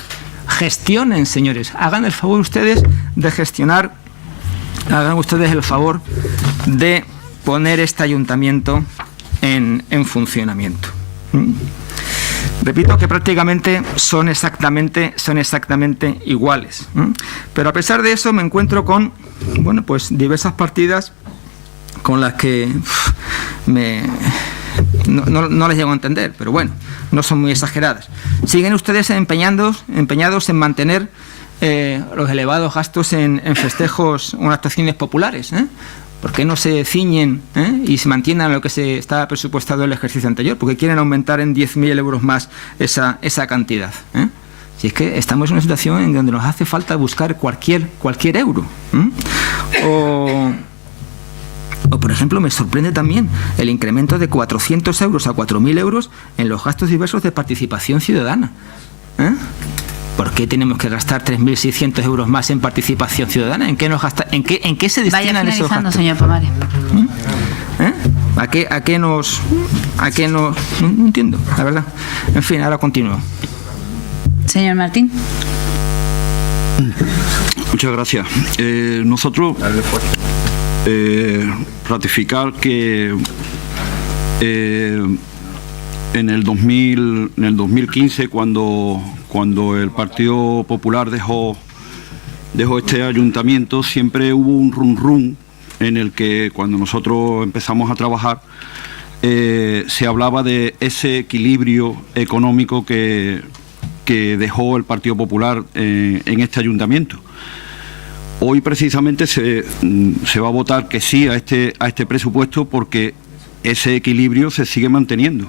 Gestionen, señores, hagan el favor ustedes de gestionar, hagan ustedes el favor de poner este ayuntamiento en funcionamiento. Repito que prácticamente son exactamente iguales. Pero a pesar de eso me encuentro con, bueno, pues diversas partidas con las que no les llego a entender, pero bueno, no son muy exageradas. Siguen ustedes empeñados en mantener los elevados gastos en festejos o en actuaciones populares, ¿Por qué no se ciñen y se mantienen a lo que se estaba presupuestado en el ejercicio anterior? Porque quieren aumentar en 10.000 euros más esa cantidad. Si es que estamos en una situación en donde nos hace falta buscar cualquier euro. O, por ejemplo, me sorprende también el incremento de 400 euros a 4.000 euros en los gastos diversos de participación ciudadana. ¿Por qué tenemos que gastar 3.600 euros más en participación ciudadana? ¿En qué se destinan esos gastos? Vaya finalizando, señor Pomares. ¿A qué nos...? No entiendo, la verdad. En fin, ahora continúo. Señor Martín. Muchas gracias. Nosotros ratificar que en el 2015, cuando el Partido Popular dejó este ayuntamiento, siempre hubo un rum en el que cuando nosotros empezamos a trabajar se hablaba de ese equilibrio económico que dejó el Partido Popular en este ayuntamiento. Hoy precisamente se va a votar que sí a este presupuesto porque ese equilibrio se sigue manteniendo.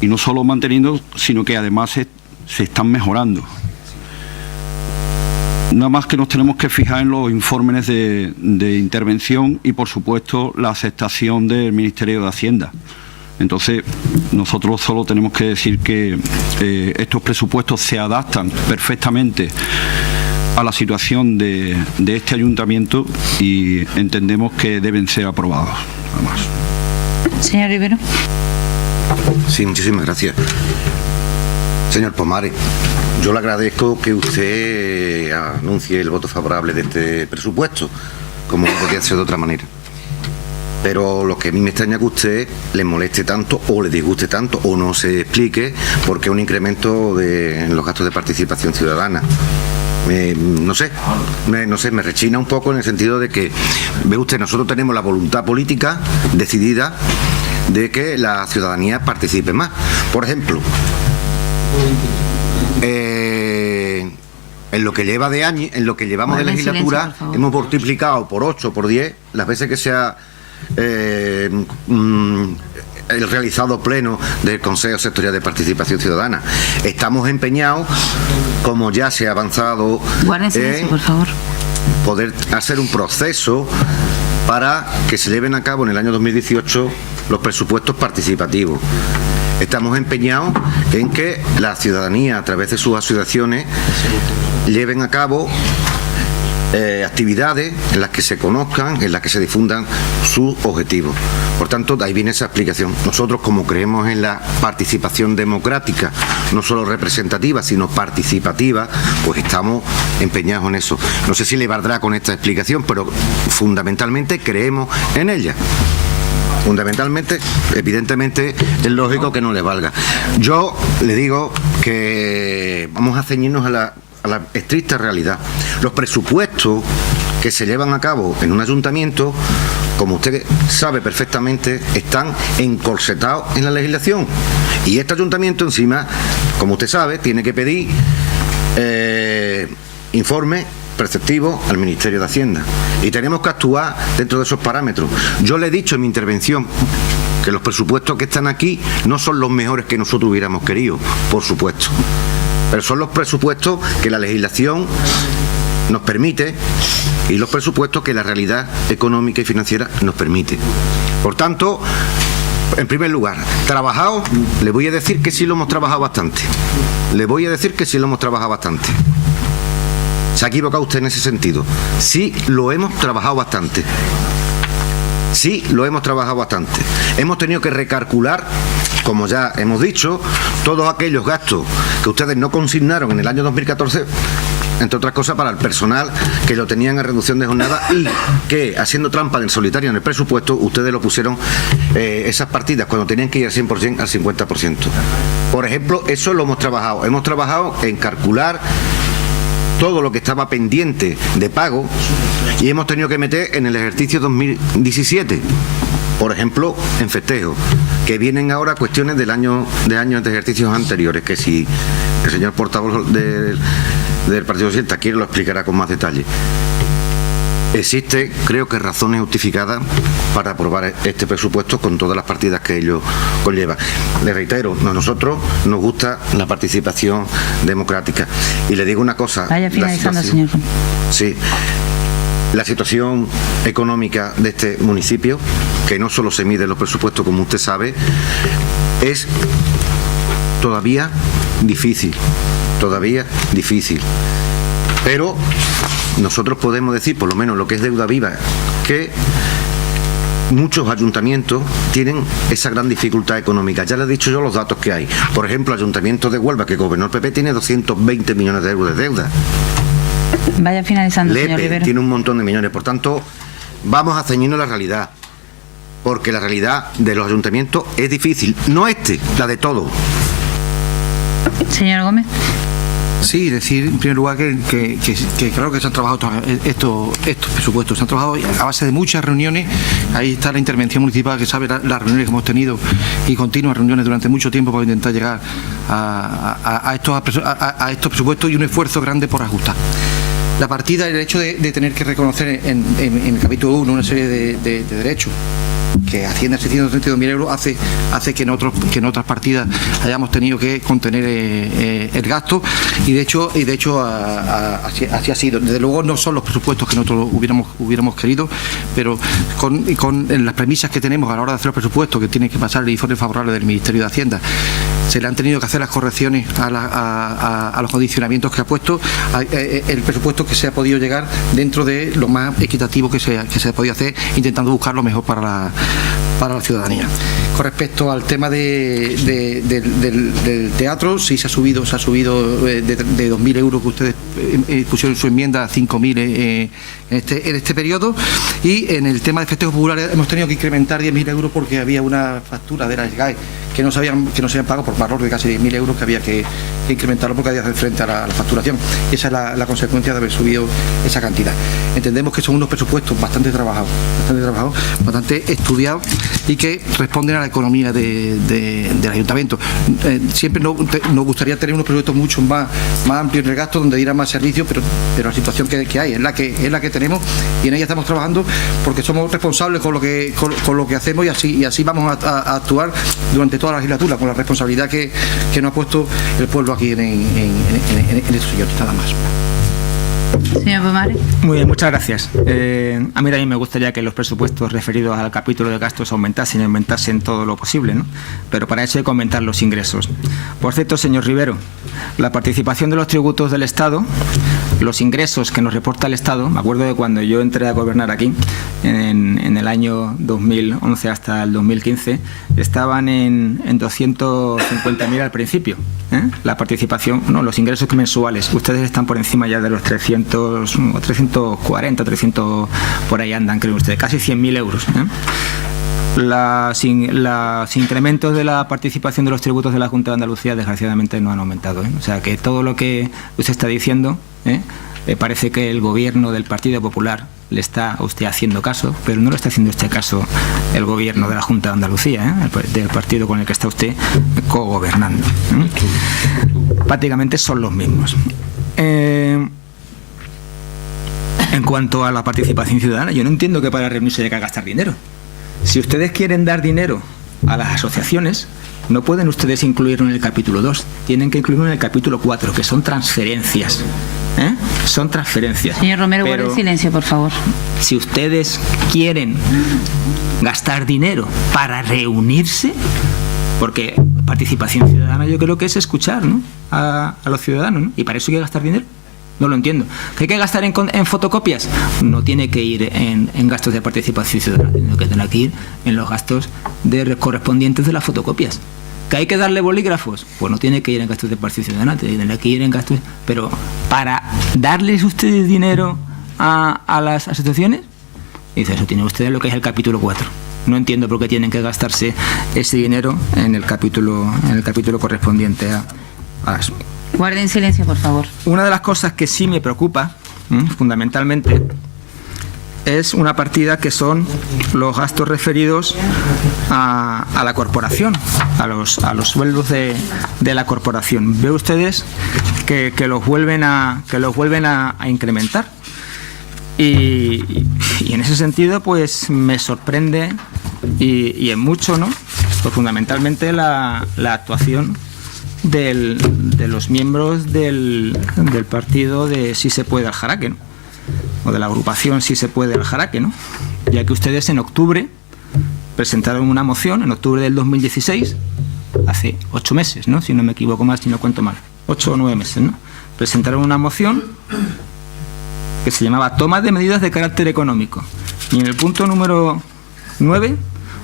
Y no solo manteniendo, sino que además se están mejorando. Nada más que nos tenemos que fijar en los informes de intervención y, por supuesto, la aceptación del Ministerio de Hacienda. Entonces, nosotros solo tenemos que decir que estos presupuestos se adaptan perfectamente a la situación de este ayuntamiento y entendemos que deben ser aprobados. Nada más. Señor Rivero. Sí, muchísimas gracias. Señor Pomares, yo le agradezco que usted anuncie el voto favorable de este presupuesto, como no podía ser de otra manera. Pero lo que a mí me extraña es que usted le moleste tanto o le disguste tanto o no se explique por qué un incremento en los gastos de participación ciudadana. No sé, me rechina un poco en el sentido de que, ve usted, nosotros tenemos la voluntad política decidida de que la ciudadanía participe más. Por ejemplo, en lo que lleva de año, en lo que llevamos de legislatura, hemos multiplicado por 8, por 10 las veces que se ha el realizado pleno del Consejo Sectorial de Participación Ciudadana. Estamos empeñados, como ya se ha avanzado, Guárdense eso, por favor. poder hacer un proceso para que se lleven a cabo en el año 2018 los presupuestos participativos. Estamos empeñados en que la ciudadanía, a través de sus asociaciones, lleven a cabo actividades en las que se conozcan, en las que se difundan sus objetivos. Por tanto, de ahí viene esa explicación. Nosotros, como creemos en la participación democrática, no solo representativa, sino participativa, pues estamos empeñados en eso. No sé si le valdrá con esta explicación, pero fundamentalmente creemos en ella. Fundamentalmente, evidentemente, es lógico que no le valga. Yo le digo que vamos a ceñirnos a la estricta realidad. Los presupuestos que se llevan a cabo en un ayuntamiento, como usted sabe perfectamente, están encorsetados en la legislación. Y este ayuntamiento, encima, como usted sabe, tiene que pedir informe preceptivo al Ministerio de Hacienda. Y tenemos que actuar dentro de esos parámetros. Yo le he dicho en mi intervención que los presupuestos que están aquí no son los mejores que nosotros hubiéramos querido, por supuesto. Pero son los presupuestos que la legislación nos permite y los presupuestos que la realidad económica y financiera nos permite. Por tanto, en primer lugar, trabajado, le voy a decir que sí lo hemos trabajado bastante. Le voy a decir que sí lo hemos trabajado bastante. Se ha equivocado usted en ese sentido. Sí lo hemos trabajado bastante. Sí lo hemos trabajado bastante. Hemos tenido que recalcular, como ya hemos dicho, todos aquellos gastos que ustedes no consignaron en el año 2014, entre otras cosas para el personal que lo tenían a reducción de jornada y que, haciendo trampa del solitario en el presupuesto, ustedes lo pusieron esas partidas cuando tenían que ir al 100% al 50%. Por ejemplo, eso lo hemos trabajado. Hemos trabajado en calcular todo lo que estaba pendiente de pago y hemos tenido que meter en el ejercicio 2017, por ejemplo, en festejos, que vienen ahora cuestiones de años de ejercicios anteriores, que si el señor portavoz del Partido Socialista quiere lo explicará con más detalle. Existe, creo que, razones justificadas para aprobar este presupuesto con todas las partidas que ello conlleva. Le reitero, a nosotros nos gusta la participación democrática. Y le digo una cosa. Vaya finalizando, señor. Sí. La situación económica de este municipio, que no solo se mide en los presupuestos, como usted sabe, es todavía difícil. Todavía difícil. Pero nosotros podemos decir, por lo menos lo que es deuda viva, que muchos ayuntamientos tienen esa gran dificultad económica. Ya les he dicho yo los datos que hay. Por ejemplo, el Ayuntamiento de Huelva, que gobernó el PP, tiene 220 millones de euros de deuda. Vaya finalizando, señor Lepe Rivera. tiene un montón de millones. Por tanto, vamos a ceñirnos a la realidad, porque la realidad de los ayuntamientos es difícil. No la de todos. Señor Gómez. Sí, decir en primer lugar que claro que se han trabajado estos presupuestos, se han trabajado a base de muchas reuniones. Ahí está la intervención municipal, que sabe las reuniones que hemos tenido y continuas reuniones durante mucho tiempo para intentar llegar a estos presupuestos y un esfuerzo grande por ajustar. La partida, el hecho de tener que reconocer en el capítulo 1 una serie de derechos que asciende a 632.000 euros hace que en otras partidas hayamos tenido que contener el gasto y de hecho así ha sido. Desde luego no son los presupuestos que nosotros hubiéramos querido, pero con las premisas que tenemos a la hora de hacer los presupuestos, que tienen que pasar el informe favorable del Ministerio de Hacienda, se le han tenido que hacer las correcciones a los condicionamientos que ha puesto el presupuesto, que se ha podido llegar dentro de lo más equitativo que se ha podido hacer, intentando buscar lo mejor para la ciudadanía. Con respecto al tema del teatro, sí se ha subido de 2.000 euros que ustedes pusieron en su enmienda a 5.000 en este periodo, y en el tema de festejos populares hemos tenido que incrementar 10.000 euros porque había una factura de la SGAE que no se habían pagado por valor de casi 10.000 euros que había que incrementarlo porque había que hacer frente a la facturación. Esa es la consecuencia de haber subido esa cantidad. Entendemos que son unos presupuestos bastante trabajados, bastante estudiados y que responden a la economía del ayuntamiento. Siempre nos gustaría tener unos presupuestos mucho más amplios en el gasto, donde diera más servicios, pero la situación que hay es la que tenemos, y en ella estamos trabajando porque somos responsables con lo que hacemos, y así vamos a actuar durante toda la legislatura, con la responsabilidad que nos ha puesto el pueblo aquí en estos sillones, nada más. Señor Pomares. Muy bien, muchas gracias. A mí también me gustaría que los presupuestos referidos al capítulo de gastos aumentasen todo lo posible, ¿no? Pero para eso hay que aumentar los ingresos. Por cierto, señor Rivero, la participación de los tributos del Estado, los ingresos que nos reporta el Estado, me acuerdo de cuando yo entré a gobernar aquí, en el año 2011 hasta el 2015, estaban en 250.000 al principio. La participación, no, los ingresos mensuales, ustedes están por encima ya de los 340, 300, por ahí andan, creo ustedes, casi 100.000 euros. Los incrementos de la participación de los tributos de la Junta de Andalucía desgraciadamente no han aumentado. O sea que todo lo que usted está diciendo, parece que el gobierno del Partido Popular le está a usted haciendo caso, pero no le está haciendo usted caso el gobierno de la Junta de Andalucía, del partido con el que está usted cogobernando. Prácticamente son los mismos. En cuanto a la participación ciudadana, yo no entiendo que para reunirse haya que gastar dinero. Si ustedes quieren dar dinero a las asociaciones, no pueden ustedes incluirlo en el capítulo 2, tienen que incluirlo en el capítulo 4, que son transferencias. Son transferencias. Señor Romero, guarde silencio, por favor. Si ustedes quieren gastar dinero para reunirse, porque participación ciudadana yo creo que es escuchar, ¿no?, a los ciudadanos, ¿no? Y para eso hay que gastar dinero. No lo entiendo. ¿Que hay que gastar en fotocopias? No tiene que ir en gastos de participación ciudadana, sino que tiene que ir en los gastos correspondientes de las fotocopias. ¿Que hay que darle bolígrafos? Pues no tiene que ir en gastos de participación ciudadana, tiene que ir en gastos... Pero para darles ustedes dinero a las asociaciones, dice, eso tiene ustedes lo que es el capítulo 4. No entiendo por qué tienen que gastarse ese dinero en el capítulo correspondiente a las... Guarden silencio, por favor. Una de las cosas que sí me preocupa, fundamentalmente, es una partida que son los gastos referidos a la corporación, a los sueldos de la corporación. Ve ustedes que los vuelven a incrementar. Y en ese sentido, pues me sorprende y en mucho, ¿no?, pues fundamentalmente la actuación de los miembros del partido de Sí se puede al Jaraque, ¿no?, o de la agrupación Sí se puede al Jaraque, ¿no?, ya que ustedes en octubre presentaron una moción, en octubre del 2016, hace 8 meses, ¿no?, si no me equivoco más, si no cuento mal, 8 o 9 meses, ¿no?, presentaron una moción que se llamaba Toma de medidas de carácter económico, y en el punto número 9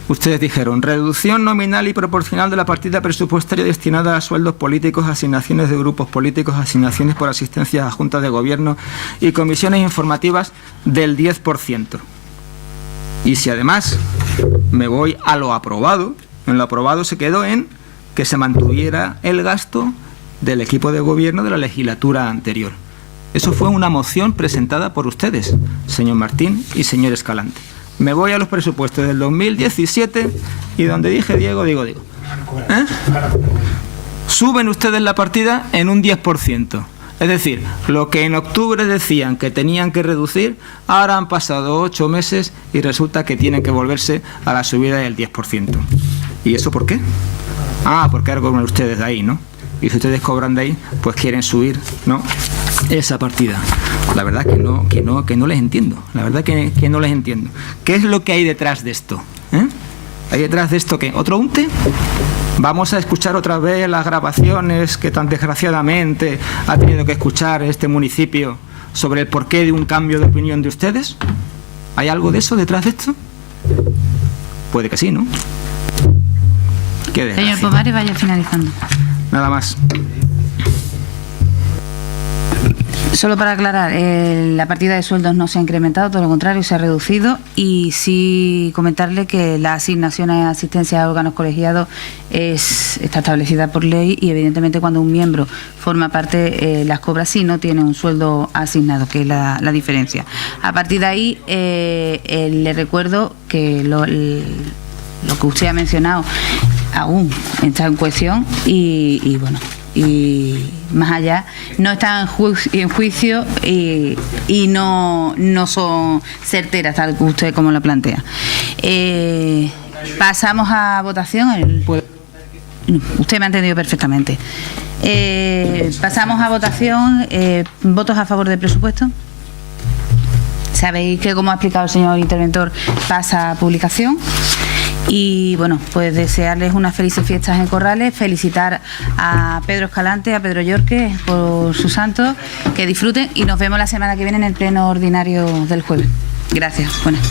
ustedes dijeron: reducción nominal y proporcional de la partida presupuestaria destinada a sueldos políticos, asignaciones de grupos políticos, asignaciones por asistencia a juntas de gobierno y comisiones informativas del 10%. Y si además me voy a lo aprobado, en lo aprobado se quedó en que se mantuviera el gasto del equipo de gobierno de la legislatura anterior. Eso fue una moción presentada por ustedes, señor Martín y señor Escalante. Me voy a los presupuestos del 2017 y donde dije Diego, digo. Suben ustedes la partida en un 10%. Es decir, lo que en octubre decían que tenían que reducir, ahora han pasado 8 meses y resulta que tienen que volverse a la subida del 10%. ¿Y eso por qué? Porque ahora cobran ustedes de ahí, ¿no? Y si ustedes cobran de ahí, pues quieren subir, ¿no?, esa partida. La verdad que no les entiendo. La verdad que no les entiendo. ¿Qué es lo que hay detrás de esto? ¿Hay detrás de esto qué? ¿Otro unte? ¿Vamos a escuchar otra vez las grabaciones que tan desgraciadamente ha tenido que escuchar este municipio sobre el porqué de un cambio de opinión de ustedes? ¿Hay algo de eso detrás de esto? Puede que sí, ¿no? Qué desgracia. Señor Pomares, vaya finalizando. Nada más. Solo para aclarar, la partida de sueldos no se ha incrementado, todo lo contrario, se ha reducido, y sí comentarle que la asignación a asistencia a órganos colegiados está establecida por ley, y evidentemente cuando un miembro forma parte las cobra si no tiene un sueldo asignado, que es la diferencia. A partir de ahí le recuerdo que lo que usted ha mencionado aún está en cuestión y bueno, y más allá no está en juicio y no son certeras tal que usted como lo plantea. Pasamos a votación. Usted me ha entendido perfectamente. Pasamos a votación. ¿Votos a favor del presupuesto? Sabéis que, como ha explicado el señor interventor, pasa a publicación. Y bueno, pues desearles unas felices fiestas en Corrales, felicitar a Pedro Escalante, a Pedro Yorque por su santo, que disfruten, y nos vemos la semana que viene en el pleno ordinario del jueves. Gracias. Buenas.